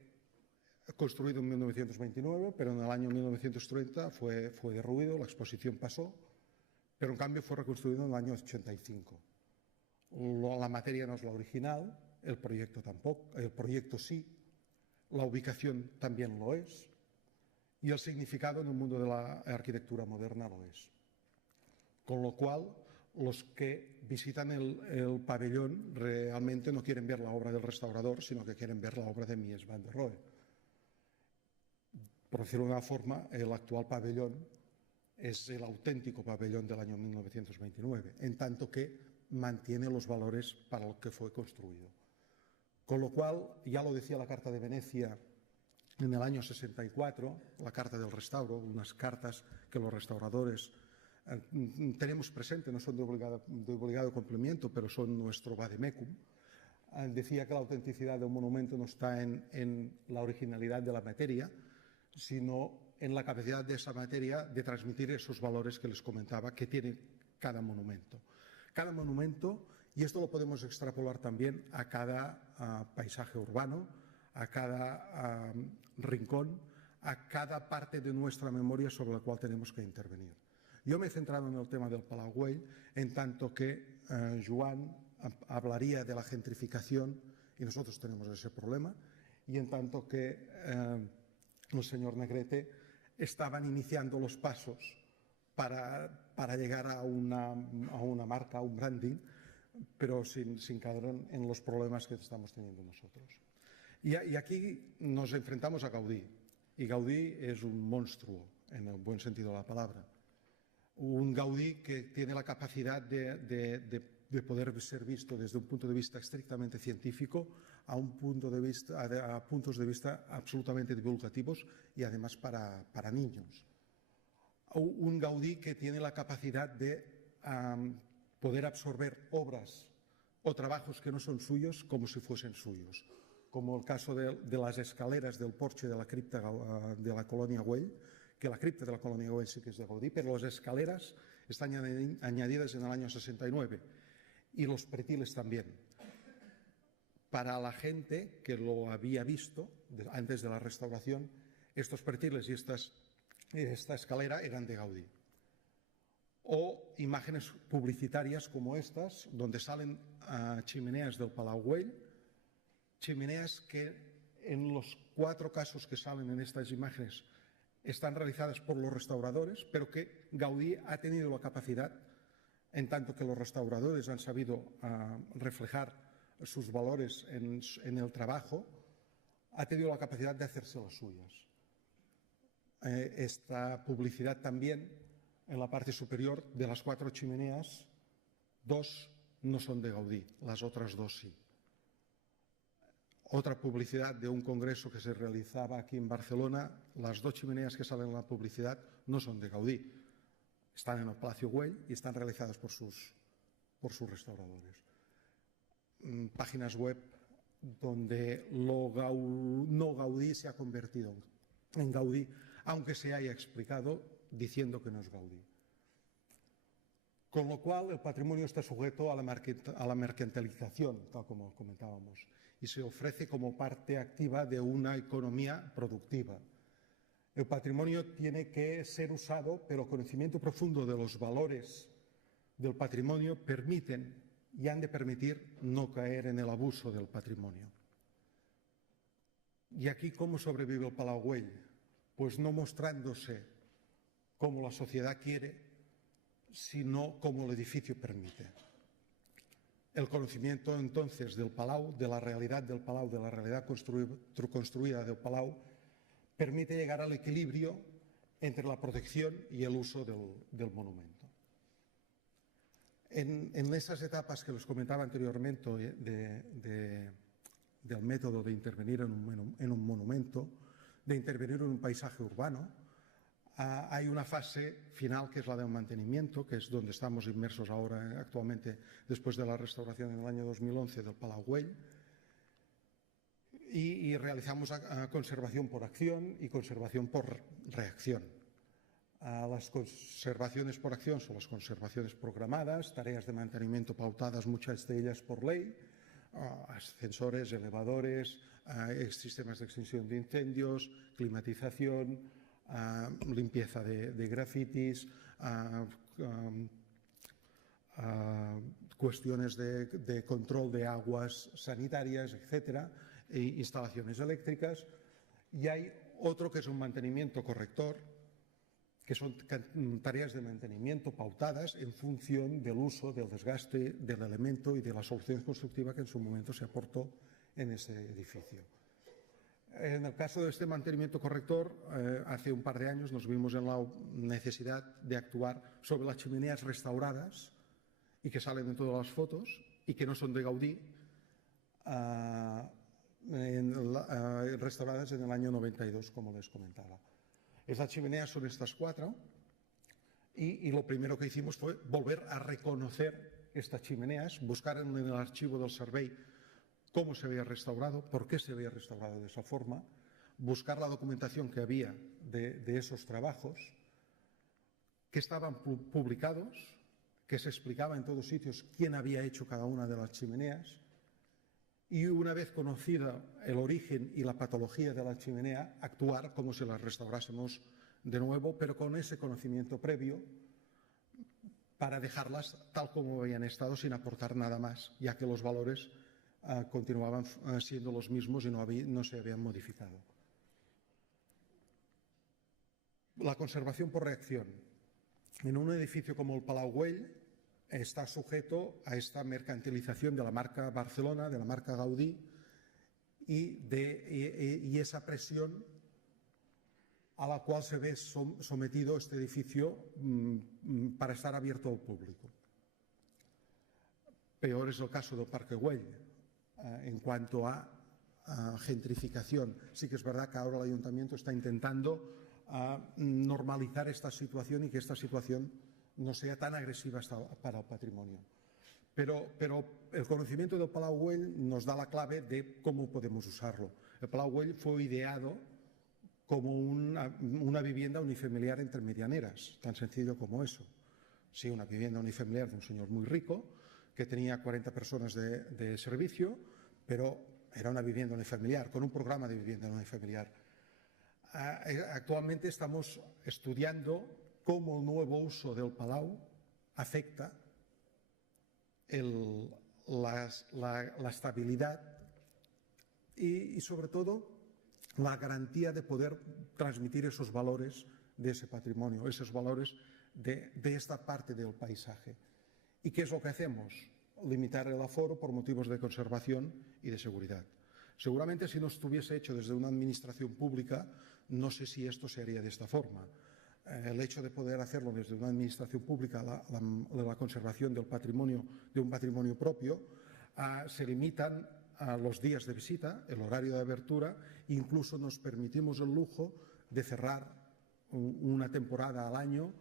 construido en 1929, pero en el año 1930 fue derruido, la exposición pasó, pero en cambio fue reconstruido en el año 85. La materia no es la original, el proyecto tampoco, el proyecto sí, la ubicación también lo es, y el significado en el mundo de la arquitectura moderna lo es. Con lo cual, los que visitan el pabellón realmente no quieren ver la obra del restaurador, sino que quieren ver la obra de Mies van der Rohe. Por decirlo de una forma, el actual pabellón es el auténtico pabellón del año 1929, en tanto que mantiene los valores para los que fue construido. Con lo cual, ya lo decía la Carta de Venecia en el año 64, la Carta del Restauro, unas cartas que los restauradores tenemos presente, no son de obligado cumplimiento, pero son nuestro vademecum. Decía que la autenticidad de un monumento no está en la originalidad de la materia, sino en la capacidad de esa materia de transmitir esos valores que les comentaba que tiene cada monumento. Cada monumento, y esto lo podemos extrapolar también a cada paisaje urbano, a cada rincón, a cada parte de nuestra memoria sobre la cual tenemos que intervenir. Yo me he centrado en el tema del Palau Güell, en tanto que Joan hablaría de la gentrificación, y nosotros tenemos ese problema, y en tanto que el señor Negrete estaban iniciando los pasos para llegar a una marca, a un branding, pero sin caer en los problemas que estamos teniendo nosotros. Y aquí nos enfrentamos a Gaudí, y Gaudí es un monstruo, en el buen sentido de la palabra. Un Gaudí que tiene la capacidad de poder ser visto desde un punto de vista estrictamente científico a puntos de vista absolutamente divulgativos y además para niños. Un Gaudí que tiene la capacidad de poder absorber obras o trabajos que no son suyos como si fuesen suyos, como el caso de las escaleras del porche de la cripta de la Colonia Güell, que la cripta de la Colonia Güell sí que es de Gaudí, pero las escaleras están añadidas en el año 69 y los pretiles también. Para la gente que lo había visto antes de la restauración, estos pretiles y esta escalera eran de Gaudí. O imágenes publicitarias como estas, donde salen chimeneas del Palau Güell, chimeneas que en los 4 casos que salen en estas imágenes están realizadas por los restauradores, pero que Gaudí ha tenido la capacidad, en tanto que los restauradores han sabido reflejar sus valores en el trabajo, ha tenido la capacidad de hacerse las suyas. Esta publicidad también, en la parte superior de las 4 chimeneas, 2 no son de Gaudí, las otras 2 sí. Otra publicidad de un congreso que se realizaba aquí en Barcelona, las 2 chimeneas que salen en la publicidad no son de Gaudí, están en el Palacio Güell y están realizadas por sus restauradores. Páginas web donde no Gaudí se ha convertido en Gaudí, aunque se haya explicado diciendo que no es Gaudí. Con lo cual, el patrimonio está sujeto a la mercantilización, tal como comentábamos, y se ofrece como parte activa de una economía productiva. El patrimonio tiene que ser usado, pero el conocimiento profundo de los valores del patrimonio permiten y han de permitir no caer en el abuso del patrimonio. ¿Y aquí cómo sobrevive el Palau Güell? Pues no mostrándose como la sociedad quiere, sino como el edificio permite. El conocimiento entonces del Palau, de la realidad del Palau, de la realidad construida del Palau, permite llegar al equilibrio entre la protección y el uso del monumento. En esas etapas que les comentaba anteriormente del método de intervenir en un monumento, de intervenir en un paisaje urbano, hay una fase final que es la del mantenimiento, que es donde estamos inmersos ahora actualmente después de la restauración en el año 2011 del Palau Güell, y realizamos conservación por acción y conservación por reacción. Las conservaciones por acción son las conservaciones programadas, tareas de mantenimiento pautadas, muchas de ellas por ley, ascensores, elevadores, sistemas de extinción de incendios, climatización, limpieza de grafitis, cuestiones de control de aguas sanitarias, etcétera, e instalaciones eléctricas. Y hay otro que es un mantenimiento corrector, que son tareas de mantenimiento pautadas en función del uso, del desgaste del elemento y de la solución constructiva que en su momento se aportó en ese edificio. En el caso de este mantenimiento corrector, hace un par de años nos vimos en la necesidad de actuar sobre las chimeneas restauradas y que salen en todas las fotos y que no son de Gaudí, restauradas en el año 92, como les comentaba. Esas chimeneas son estas 4 y lo primero que hicimos fue volver a reconocer estas chimeneas, buscar en el archivo del servei cómo se había restaurado, por qué se había restaurado de esa forma, buscar la documentación que había de esos trabajos, que estaban publicados, que se explicaba en todos sitios quién había hecho cada una de las chimeneas, y una vez conocida el origen y la patología de la chimenea, actuar como si las restaurásemos de nuevo, pero con ese conocimiento previo para dejarlas tal como habían estado sin aportar nada más, ya que los valores continuaban siendo los mismos y no se habían modificado. La conservación por reacción. En un edificio como el Palau Güell está sujeto a esta mercantilización de la marca Barcelona, de la marca Gaudí y esa presión a la cual se ve sometido este edificio para estar abierto al público. Peor es el caso del Parque Güell en cuanto a gentrificación. Sí que es verdad que ahora el Ayuntamiento está intentando normalizar esta situación y que esta situación no sea tan agresiva para el patrimonio. Pero el conocimiento del Palau Güell nos da la clave de cómo podemos usarlo. El Palau Güell fue ideado como una vivienda unifamiliar entre medianeras, tan sencillo como eso. Sí, una vivienda unifamiliar de un señor muy rico que tenía 40 personas de servicio, pero era una vivienda unifamiliar, con un programa de vivienda unifamiliar. Actualmente estamos estudiando cómo el nuevo uso del Palau afecta la estabilidad y sobre todo la garantía de poder transmitir esos valores de ese patrimonio, esos valores de esta parte del paisaje. ¿Y qué es lo que hacemos? Limitar el aforo por motivos de conservación y de seguridad. Seguramente si no estuviese hecho desde una administración pública, no sé si esto se haría de esta forma. El hecho de poder hacerlo desde una administración pública, la conservación del patrimonio, de un patrimonio propio, se limitan a los días de visita, el horario de abertura, e incluso nos permitimos el lujo de cerrar una temporada al año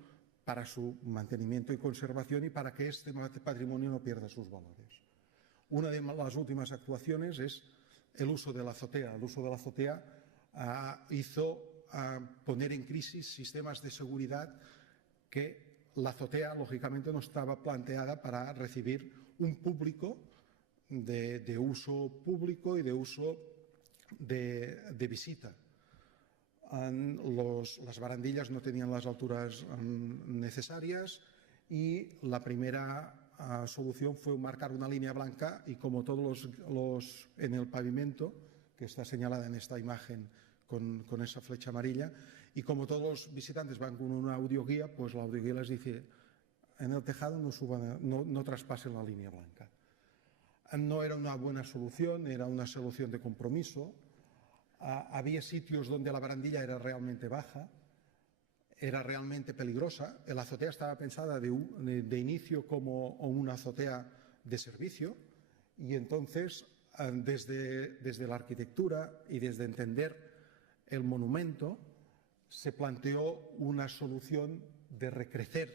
para su mantenimiento y conservación y para que este patrimonio no pierda sus valores. Una de las últimas actuaciones es el uso de la azotea. El uso de la azotea hizo poner en crisis sistemas de seguridad que la azotea, lógicamente, no estaba planteada para recibir un público de uso público y de uso de visita. Las barandillas no tenían las alturas necesarias y la primera solución fue marcar una línea blanca y, como todos en el pavimento, que está señalada en esta imagen con esa flecha amarilla, y como todos los visitantes van con una audioguía, pues la audioguía les dice: en el tejado no traspasen la línea blanca. No era una buena solución, era una solución de compromiso. Había sitios donde la barandilla era realmente baja, era realmente peligrosa. La azotea estaba pensada de inicio como una azotea de servicio y entonces desde la arquitectura y desde entender el monumento se planteó una solución de recrecer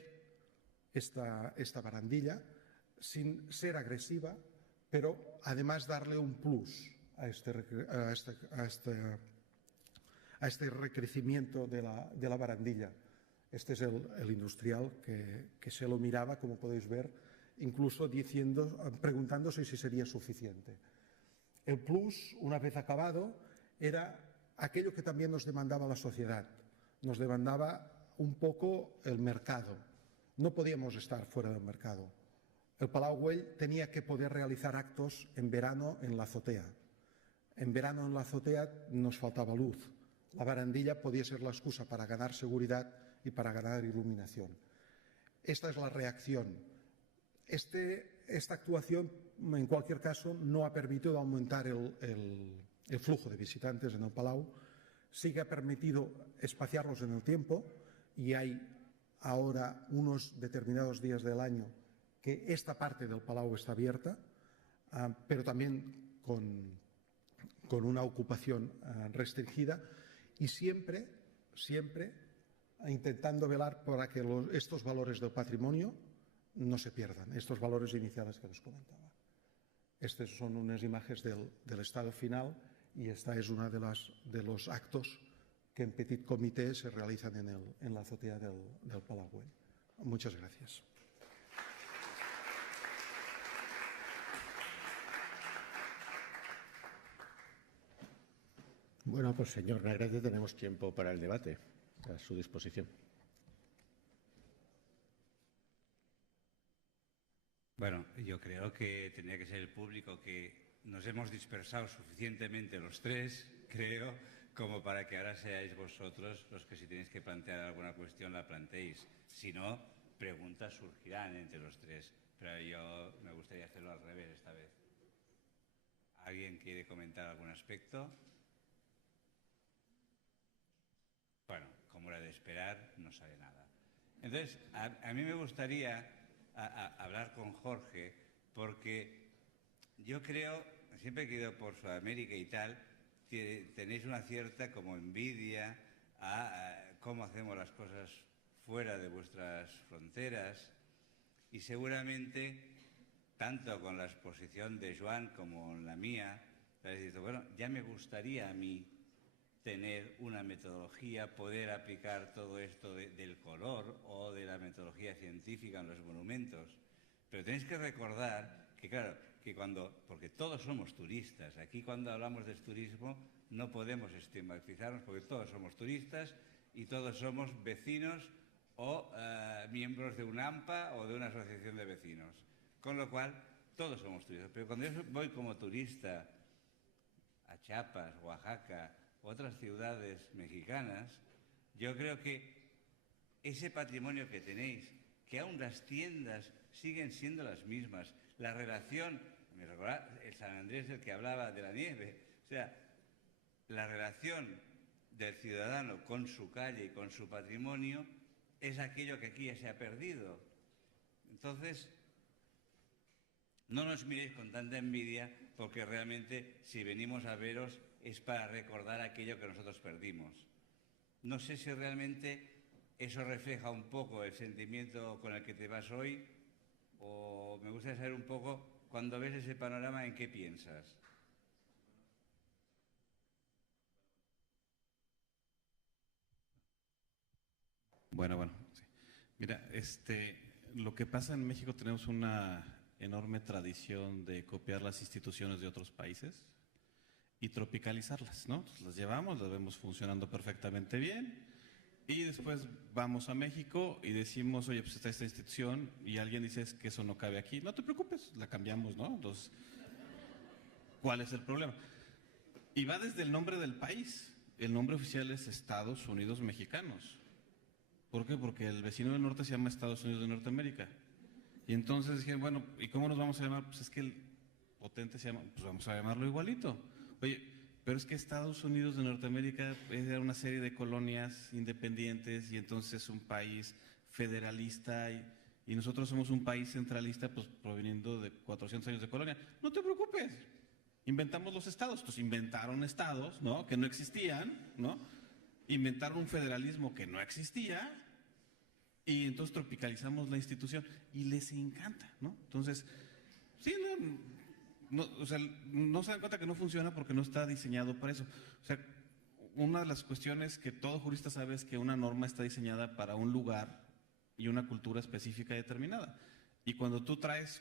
esta barandilla sin ser agresiva, pero además darle un plus a este recrecimiento de la barandilla. Este es el industrial que se lo miraba, como podéis ver, incluso preguntándose si sería suficiente. El plus, una vez acabado, era aquello que también nos demandaba la sociedad. Nos demandaba un poco el mercado. No podíamos estar fuera del mercado. El Palau Güell tenía que poder realizar actos en verano en la azotea. En verano en la azotea nos faltaba luz. La barandilla podía ser la excusa para ganar seguridad y para ganar iluminación. Esta es la reacción. Esta actuación, en cualquier caso, no ha permitido aumentar el flujo de visitantes en el Palau, sí que ha permitido espaciarlos en el tiempo y hay ahora unos determinados días del año que esta parte del Palau está abierta, pero también con una ocupación restringida y siempre intentando velar para que estos valores del patrimonio no se pierdan, estos valores iniciales que les comentaba. Estas son unas imágenes del estado final y esta es una de los actos que en Petit Comité se realizan en la azotea del Palau Güell. Muchas gracias. Bueno, pues señor Negrete, tenemos tiempo para el debate a su disposición. Bueno, yo creo que tenía que ser el público, que nos hemos dispersado suficientemente los tres, creo, como para que ahora seáis vosotros los que si tenéis que plantear alguna cuestión la planteéis. Si no, preguntas surgirán entre los tres, pero yo me gustaría hacerlo al revés esta vez. ¿Alguien quiere comentar algún aspecto? Bueno, como era de esperar, no sabe nada. Entonces, a mí me gustaría hablar con Jorge, porque yo creo, siempre que he ido por Sudamérica y tal, tenéis una cierta como envidia a cómo hacemos las cosas fuera de vuestras fronteras y seguramente, tanto con la exposición de Joan como la mía, habéis dicho, bueno, ya me gustaría a mí tener una metodología, poder aplicar todo esto del color o de la metodología científica en los monumentos. Pero tenéis que recordar que, claro, porque todos somos turistas, aquí cuando hablamos de turismo no podemos estigmatizarnos porque todos somos turistas y todos somos vecinos o miembros de un AMPA o de una asociación de vecinos. Con lo cual, todos somos turistas. Pero cuando yo voy como turista a Chiapas, Oaxaca, otras ciudades mexicanas, yo creo que ese patrimonio que tenéis, que aún las tiendas siguen siendo las mismas, la relación, me recuerda el San Andrés del que hablaba de la nieve, o sea, la relación del ciudadano con su calle y con su patrimonio es aquello que aquí ya se ha perdido. Entonces, no nos miréis con tanta envidia porque realmente si venimos a veros es para recordar aquello que nosotros perdimos. No sé si realmente eso refleja un poco el sentimiento con el que te vas hoy o me gustaría saber un poco, cuando ves ese panorama, ¿en qué piensas? Bueno, sí. Mira, lo que pasa en México, tenemos una enorme tradición de copiar las instituciones de otros países y tropicalizarlas, ¿no? Entonces, las llevamos, las vemos funcionando perfectamente bien y después vamos a México y decimos, oye, pues está esta institución y alguien dice que eso no cabe aquí. No te preocupes, la cambiamos, ¿no? Entonces, ¿cuál es el problema? Y va desde el nombre del país. El nombre oficial es Estados Unidos Mexicanos. ¿Por qué? Porque el vecino del norte se llama Estados Unidos de Norteamérica. Y entonces dijeron, bueno, ¿y cómo nos vamos a llamar? Pues es que el potente se llama, pues vamos a llamarlo igualito. Oye, pero es que Estados Unidos de Norteamérica era una serie de colonias independientes y entonces es un país federalista y nosotros somos un país centralista, pues proveniendo de 400 años de colonia. No te preocupes, inventamos los estados. Entonces inventaron estados, ¿no?, que no existían, ¿no? Inventaron un federalismo que no existía y entonces tropicalizamos la institución y les encanta, ¿no? Entonces, sí, o sea, no se dan cuenta que no funciona porque no está diseñado para eso. O sea, una de las cuestiones que todo jurista sabe es que una norma está diseñada para un lugar y una cultura específica determinada. Y cuando tú traes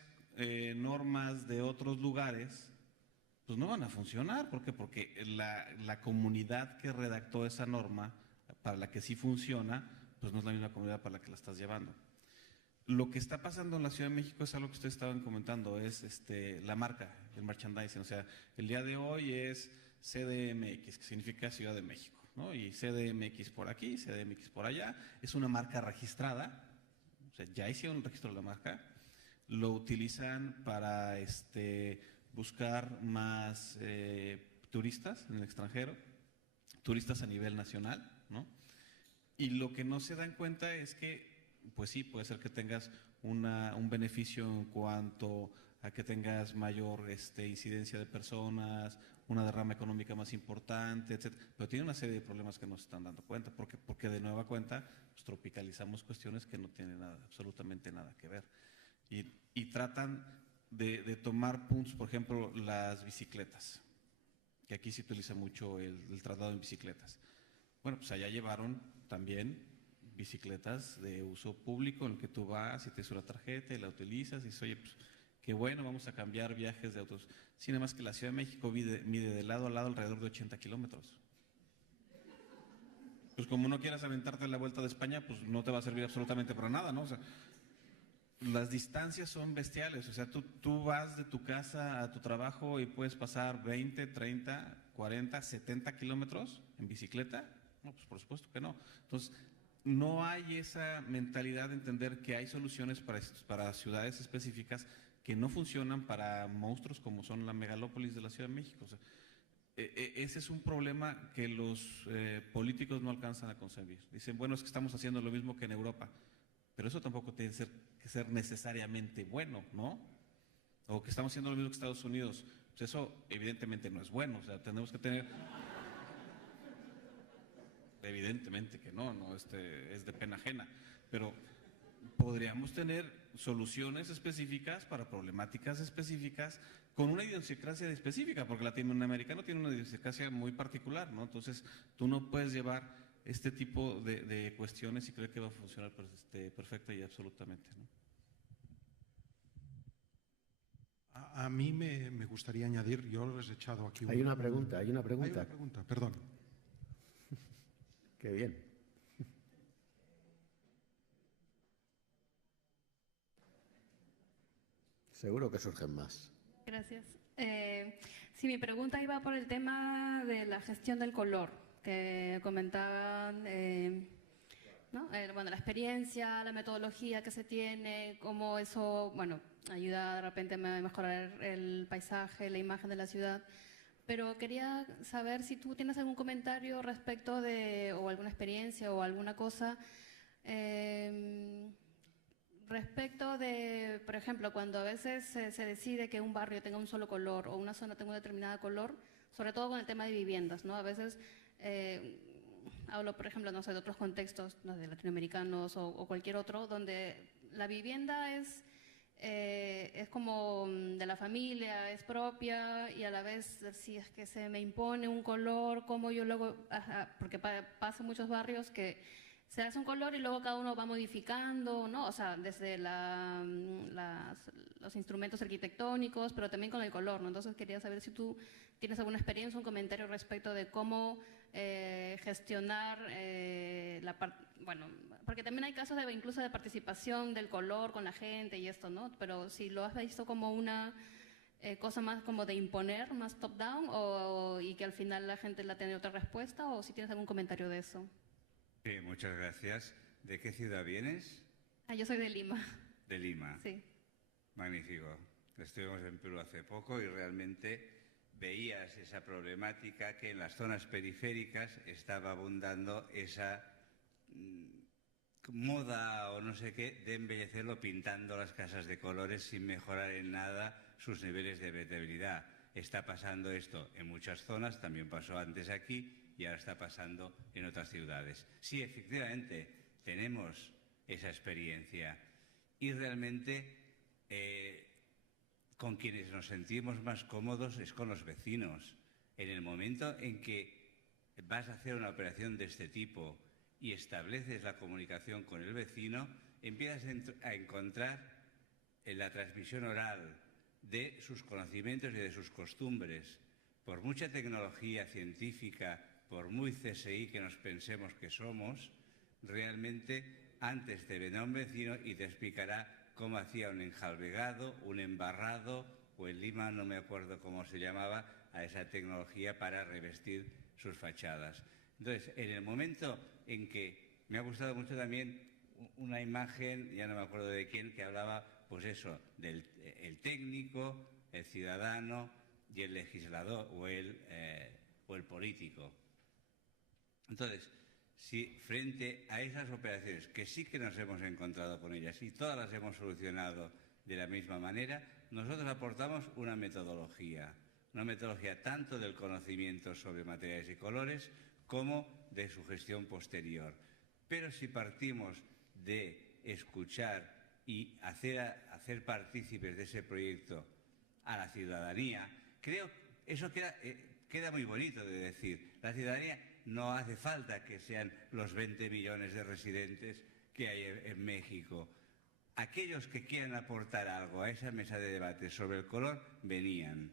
normas de otros lugares, pues no van a funcionar. ¿Por qué? Porque la comunidad que redactó esa norma, para la que sí funciona, pues no es la misma comunidad para la que la estás llevando. Lo que está pasando en la Ciudad de México es algo que ustedes estaban comentando, es la marca, el merchandising. O sea, el día de hoy es CDMX, que significa Ciudad de México, ¿no? Y CDMX por aquí, CDMX por allá. Es una marca registrada, o sea, ya hicieron el registro de la marca. Lo utilizan para buscar más turistas en el extranjero, turistas a nivel nacional, ¿no? Y lo que no se dan cuenta es que, pues sí, puede ser que tengas un beneficio en cuanto a que tengas mayor incidencia de personas, una derrama económica más importante, etc. Pero tiene una serie de problemas que no se están dando cuenta, porque de nueva cuenta pues, tropicalizamos cuestiones que no tienen absolutamente nada que ver. Y tratan de tomar puntos, por ejemplo, las bicicletas, que aquí se utiliza mucho el traslado en bicicletas. Bueno, pues allá llevaron también bicicletas de uso público en el que tú vas y te das una tarjeta y la utilizas y dices, oye, pues qué bueno, vamos a cambiar viajes de autos. Sin más que la Ciudad de México mide de lado a lado alrededor de 80 kilómetros. Pues como no quieras aventarte la vuelta de España, pues no te va a servir absolutamente para nada, ¿no? O sea, las distancias son bestiales, o sea, tú vas de tu casa a tu trabajo y puedes pasar 20, 30, 40, 70 kilómetros en bicicleta. No, pues por supuesto que no. Entonces, no hay esa mentalidad de entender que hay soluciones para ciudades específicas que no funcionan para monstruos como son la megalópolis de la Ciudad de México. O sea, ese es un problema que los políticos no alcanzan a concebir. Dicen, bueno, es que estamos haciendo lo mismo que en Europa, pero eso tampoco tiene que ser necesariamente bueno, ¿no? O que estamos haciendo lo mismo que Estados Unidos. Pues eso evidentemente no es bueno, o sea, tenemos que tener... Evidentemente que no, es de pena ajena, pero podríamos tener soluciones específicas para problemáticas específicas con una idiosincrasia específica, porque latinoamericano tiene una idiosincrasia muy particular, ¿no? Entonces, tú no puedes llevar este tipo de cuestiones y creo que va a funcionar perfecta y absolutamente, ¿no? A mí me gustaría añadir, yo les he echado aquí... Hay una pregunta. Hay una pregunta, perdón. Qué bien. Seguro que surgen más. Gracias. Sí, mi pregunta iba por el tema de la gestión del color, que comentaban, ¿no? Bueno, la experiencia, la metodología que se tiene, cómo eso, bueno, ayuda de repente a mejorar el paisaje, la imagen de la ciudad. Pero quería saber si tú tienes algún comentario respecto de, o alguna experiencia o alguna cosa respecto de, por ejemplo, cuando a veces se decide que un barrio tenga un solo color o una zona tenga un determinado color, sobre todo con el tema de viviendas, ¿no? A veces hablo, por ejemplo, no sé, de otros contextos, no, de latinoamericanos o cualquier otro, donde la vivienda es como de la familia, es propia y a la vez si es que se me impone un color, como yo luego, porque pasa en muchos barrios que se hace un color y luego cada uno va modificando, ¿no? O sea, desde los instrumentos arquitectónicos, pero también con el color, ¿no? Entonces quería saber si tú tienes alguna experiencia, un comentario respecto de cómo gestionar la parte, bueno, porque también hay casos incluso de participación del color con la gente y esto, ¿no? Pero si lo has visto como una cosa más como de imponer, más top-down, y que al final la gente la tiene otra respuesta, o si tienes algún comentario de eso. Sí, muchas gracias. ¿De qué ciudad vienes? Yo soy de Lima. De Lima. Sí. Magnífico. Estuvimos en Perú hace poco y realmente veías esa problemática que en las zonas periféricas estaba abundando esa moda o no sé qué de embellecerlo pintando las casas de colores sin mejorar en nada sus niveles de habitabilidad. Está pasando esto en muchas zonas, también pasó antes aquí y ahora está pasando en otras ciudades. Sí, efectivamente, tenemos esa experiencia y realmente con quienes nos sentimos más cómodos es con los vecinos. En el momento en que vas a hacer una operación de este tipo y estableces la comunicación con el vecino, empiezas a encontrar en la transmisión oral de sus conocimientos y de sus costumbres. Por mucha tecnología científica, por muy CSI que nos pensemos que somos, realmente antes te vendrá un vecino y te explicará cómo hacía un enjalbegado, un embarrado, o en Lima no me acuerdo cómo se llamaba, a esa tecnología para revestir sus fachadas. Entonces, en el momento en que me ha gustado mucho también una imagen, ya no me acuerdo de quién, que hablaba, pues eso, del el técnico, el ciudadano y el legislador o el político. Entonces, si frente a esas operaciones, que sí que nos hemos encontrado con ellas y todas las hemos solucionado de la misma manera, nosotros aportamos una metodología tanto del conocimiento sobre materiales y colores como de su gestión posterior. Pero si partimos de escuchar y hacer partícipes de ese proyecto a la ciudadanía, creo que eso queda muy bonito de decir. La ciudadanía no hace falta que sean los 20 millones de residentes que hay en México. Aquellos que quieran aportar algo a esa mesa de debate sobre el color venían.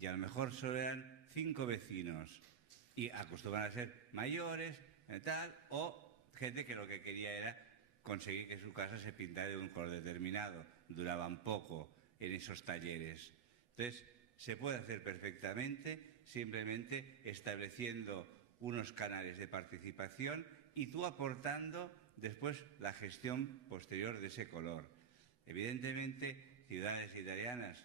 Y a lo mejor solo eran 5 vecinos. Y acostumbran a ser mayores, tal, o gente que lo que quería era conseguir que su casa se pintara de un color determinado. Duraban poco en esos talleres. Entonces, se puede hacer perfectamente, simplemente estableciendo unos canales de participación y tú aportando después la gestión posterior de ese color. Evidentemente, ciudades italianas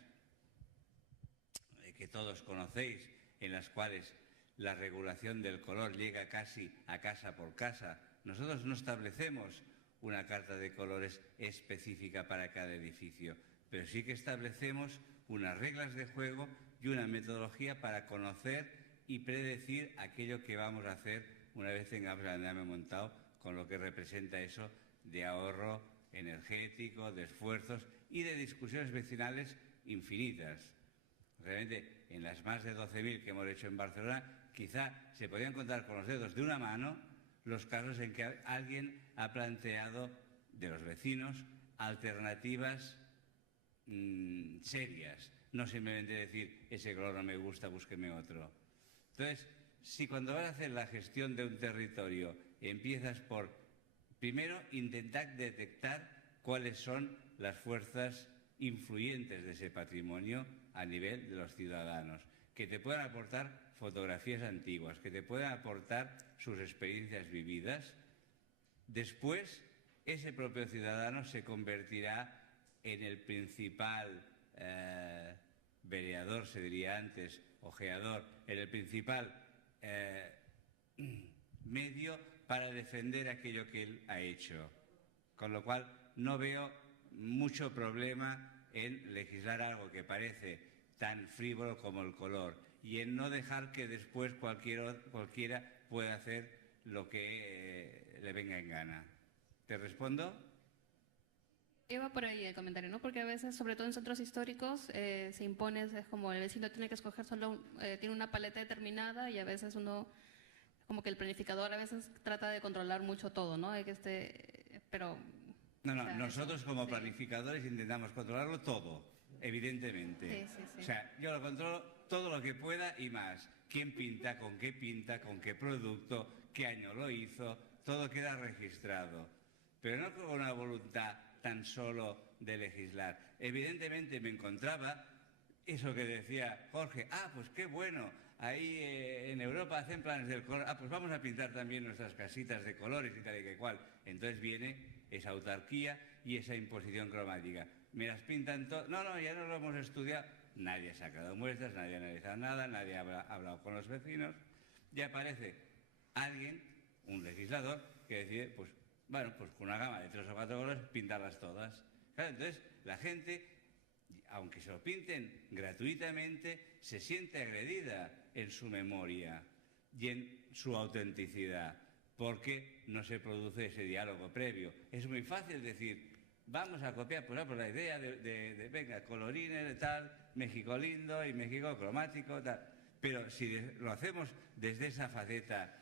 que todos conocéis, en las cuales la regulación del color llega casi a casa por casa. Nosotros no establecemos una carta de colores específica para cada edificio, pero sí que establecemos unas reglas de juego y una metodología para conocer y predecir aquello que vamos a hacer una vez tengamos el andamio montado, con lo que representa eso de ahorro energético, de esfuerzos y de discusiones vecinales infinitas. Realmente, en las más de 12.000 que hemos hecho en Barcelona, quizá se podían contar con los dedos de una mano los casos en que alguien ha planteado, de los vecinos, alternativas serias. No simplemente decir, ese color no me gusta, búsqueme otro. Entonces, si cuando vas a hacer la gestión de un territorio empiezas por, primero, intentar detectar cuáles son las fuerzas influyentes de ese patrimonio a nivel de los ciudadanos, que te puedan aportar fotografías antiguas, que te puedan aportar sus experiencias vividas. Después, ese propio ciudadano se convertirá en el principal vereador, se diría antes, ojeador, en el principal medio para defender aquello que él ha hecho. Con lo cual, no veo mucho problema en legislar algo que parece tan frívolo como el color y en no dejar que después cualquiera pueda hacer lo que le venga en gana. ¿Te respondo? Iba por ahí el comentario, ¿no? Porque a veces, sobre todo en centros históricos, se impone, es como el vecino tiene que escoger solo, tiene una paleta determinada y a veces uno, como que el planificador a veces trata de controlar mucho todo, ¿no? Hay que pero... No, o sea, nosotros eso, como sí. planificadores intentamos controlarlo todo, evidentemente. Sí. O sea, yo lo controlo todo lo que pueda y más. ¿Quién pinta, con qué producto, qué año lo hizo? Todo queda registrado. Pero no con una voluntad tan solo de legislar. Evidentemente me encontraba eso que decía Jorge, pues qué bueno, ahí en Europa hacen planes del color, pues vamos a pintar también nuestras casitas de colores y tal y que cual. Entonces viene esa autarquía y esa imposición cromática. Me las pintan todas, no, ya no lo hemos estudiado, nadie ha sacado muestras, nadie ha analizado nada, nadie ha hablado con los vecinos, y aparece alguien, un legislador, que decide, pues con una gama de 3 o 4 colores, pintarlas todas. Claro, entonces, la gente, aunque se lo pinten gratuitamente, se siente agredida en su memoria y en su autenticidad, porque no se produce ese diálogo previo. Es muy fácil decir, vamos a copiar, por ejemplo, la idea de venga, colorines, tal, México lindo y México cromático, tal. Pero si lo hacemos desde esa faceta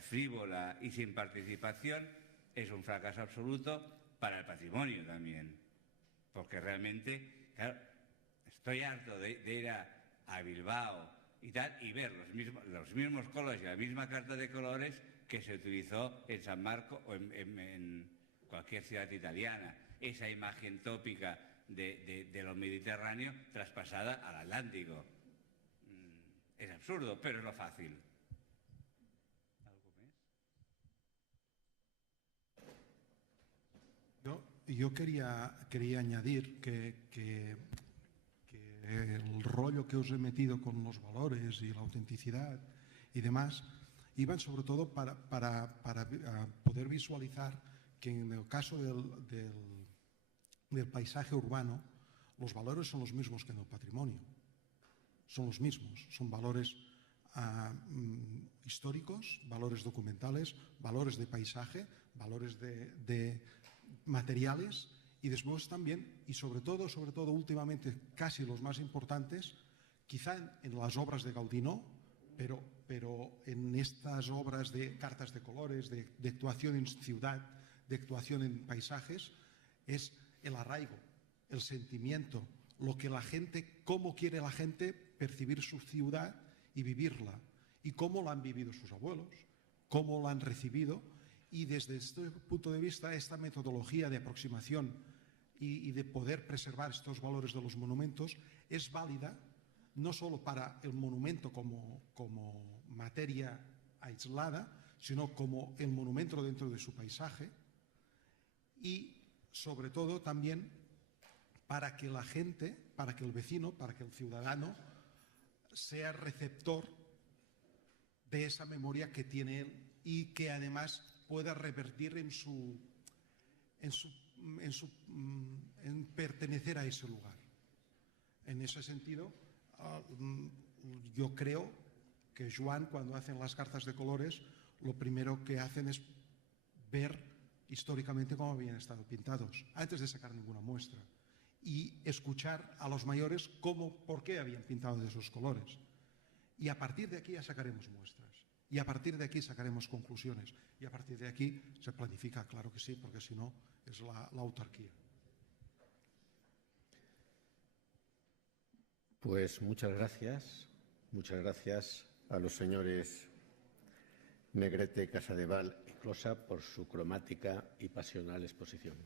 frívola y sin participación, es un fracaso absoluto para el patrimonio también. Porque realmente, claro, estoy harto de ir a Bilbao y tal, y ver los mismos colores y la misma carta de colores que se utilizó en San Marco o en cualquier ciudad italiana. Esa imagen tópica de lo mediterráneo traspasada al Atlántico. Es absurdo, pero es lo fácil. ¿Algo más? Yo quería añadir que el rollo que os he metido con los valores y la autenticidad y demás iban sobre todo para poder visualizar que en el caso del paisaje urbano los valores son los mismos que en el patrimonio. Son los mismos, son valores históricos, valores documentales, valores de paisaje, valores de materiales y después también, y sobre todo últimamente casi los más importantes, quizá en las obras de Gaudí no, pero en estas obras de cartas de colores, de actuación en ciudad, de actuación en paisajes, es el arraigo, el sentimiento, lo que la gente, cómo quiere la gente percibir su ciudad y vivirla, y cómo la han vivido sus abuelos, cómo la han recibido, y desde este punto de vista esta metodología de aproximación y de poder preservar estos valores de los monumentos es válida no solo para el monumento como materia aislada, sino como el monumento dentro de su paisaje y sobre todo también para que la gente, para que el vecino, para que el ciudadano sea receptor de esa memoria que tiene él y que además pueda revertir en pertenecer a ese lugar. En ese sentido, yo creo que Joan, cuando hacen las cartas de colores, lo primero que hacen es ver históricamente cómo habían estado pintados, antes de sacar ninguna muestra, y escuchar a los mayores por qué habían pintado de esos colores. Y a partir de aquí ya sacaremos muestras. Y a partir de aquí sacaremos conclusiones. Y a partir de aquí se planifica, claro que sí, porque si no es la autarquía. Pues muchas gracias a los señores Negrete, Casadevall y Closa por su cromática y pasional exposición.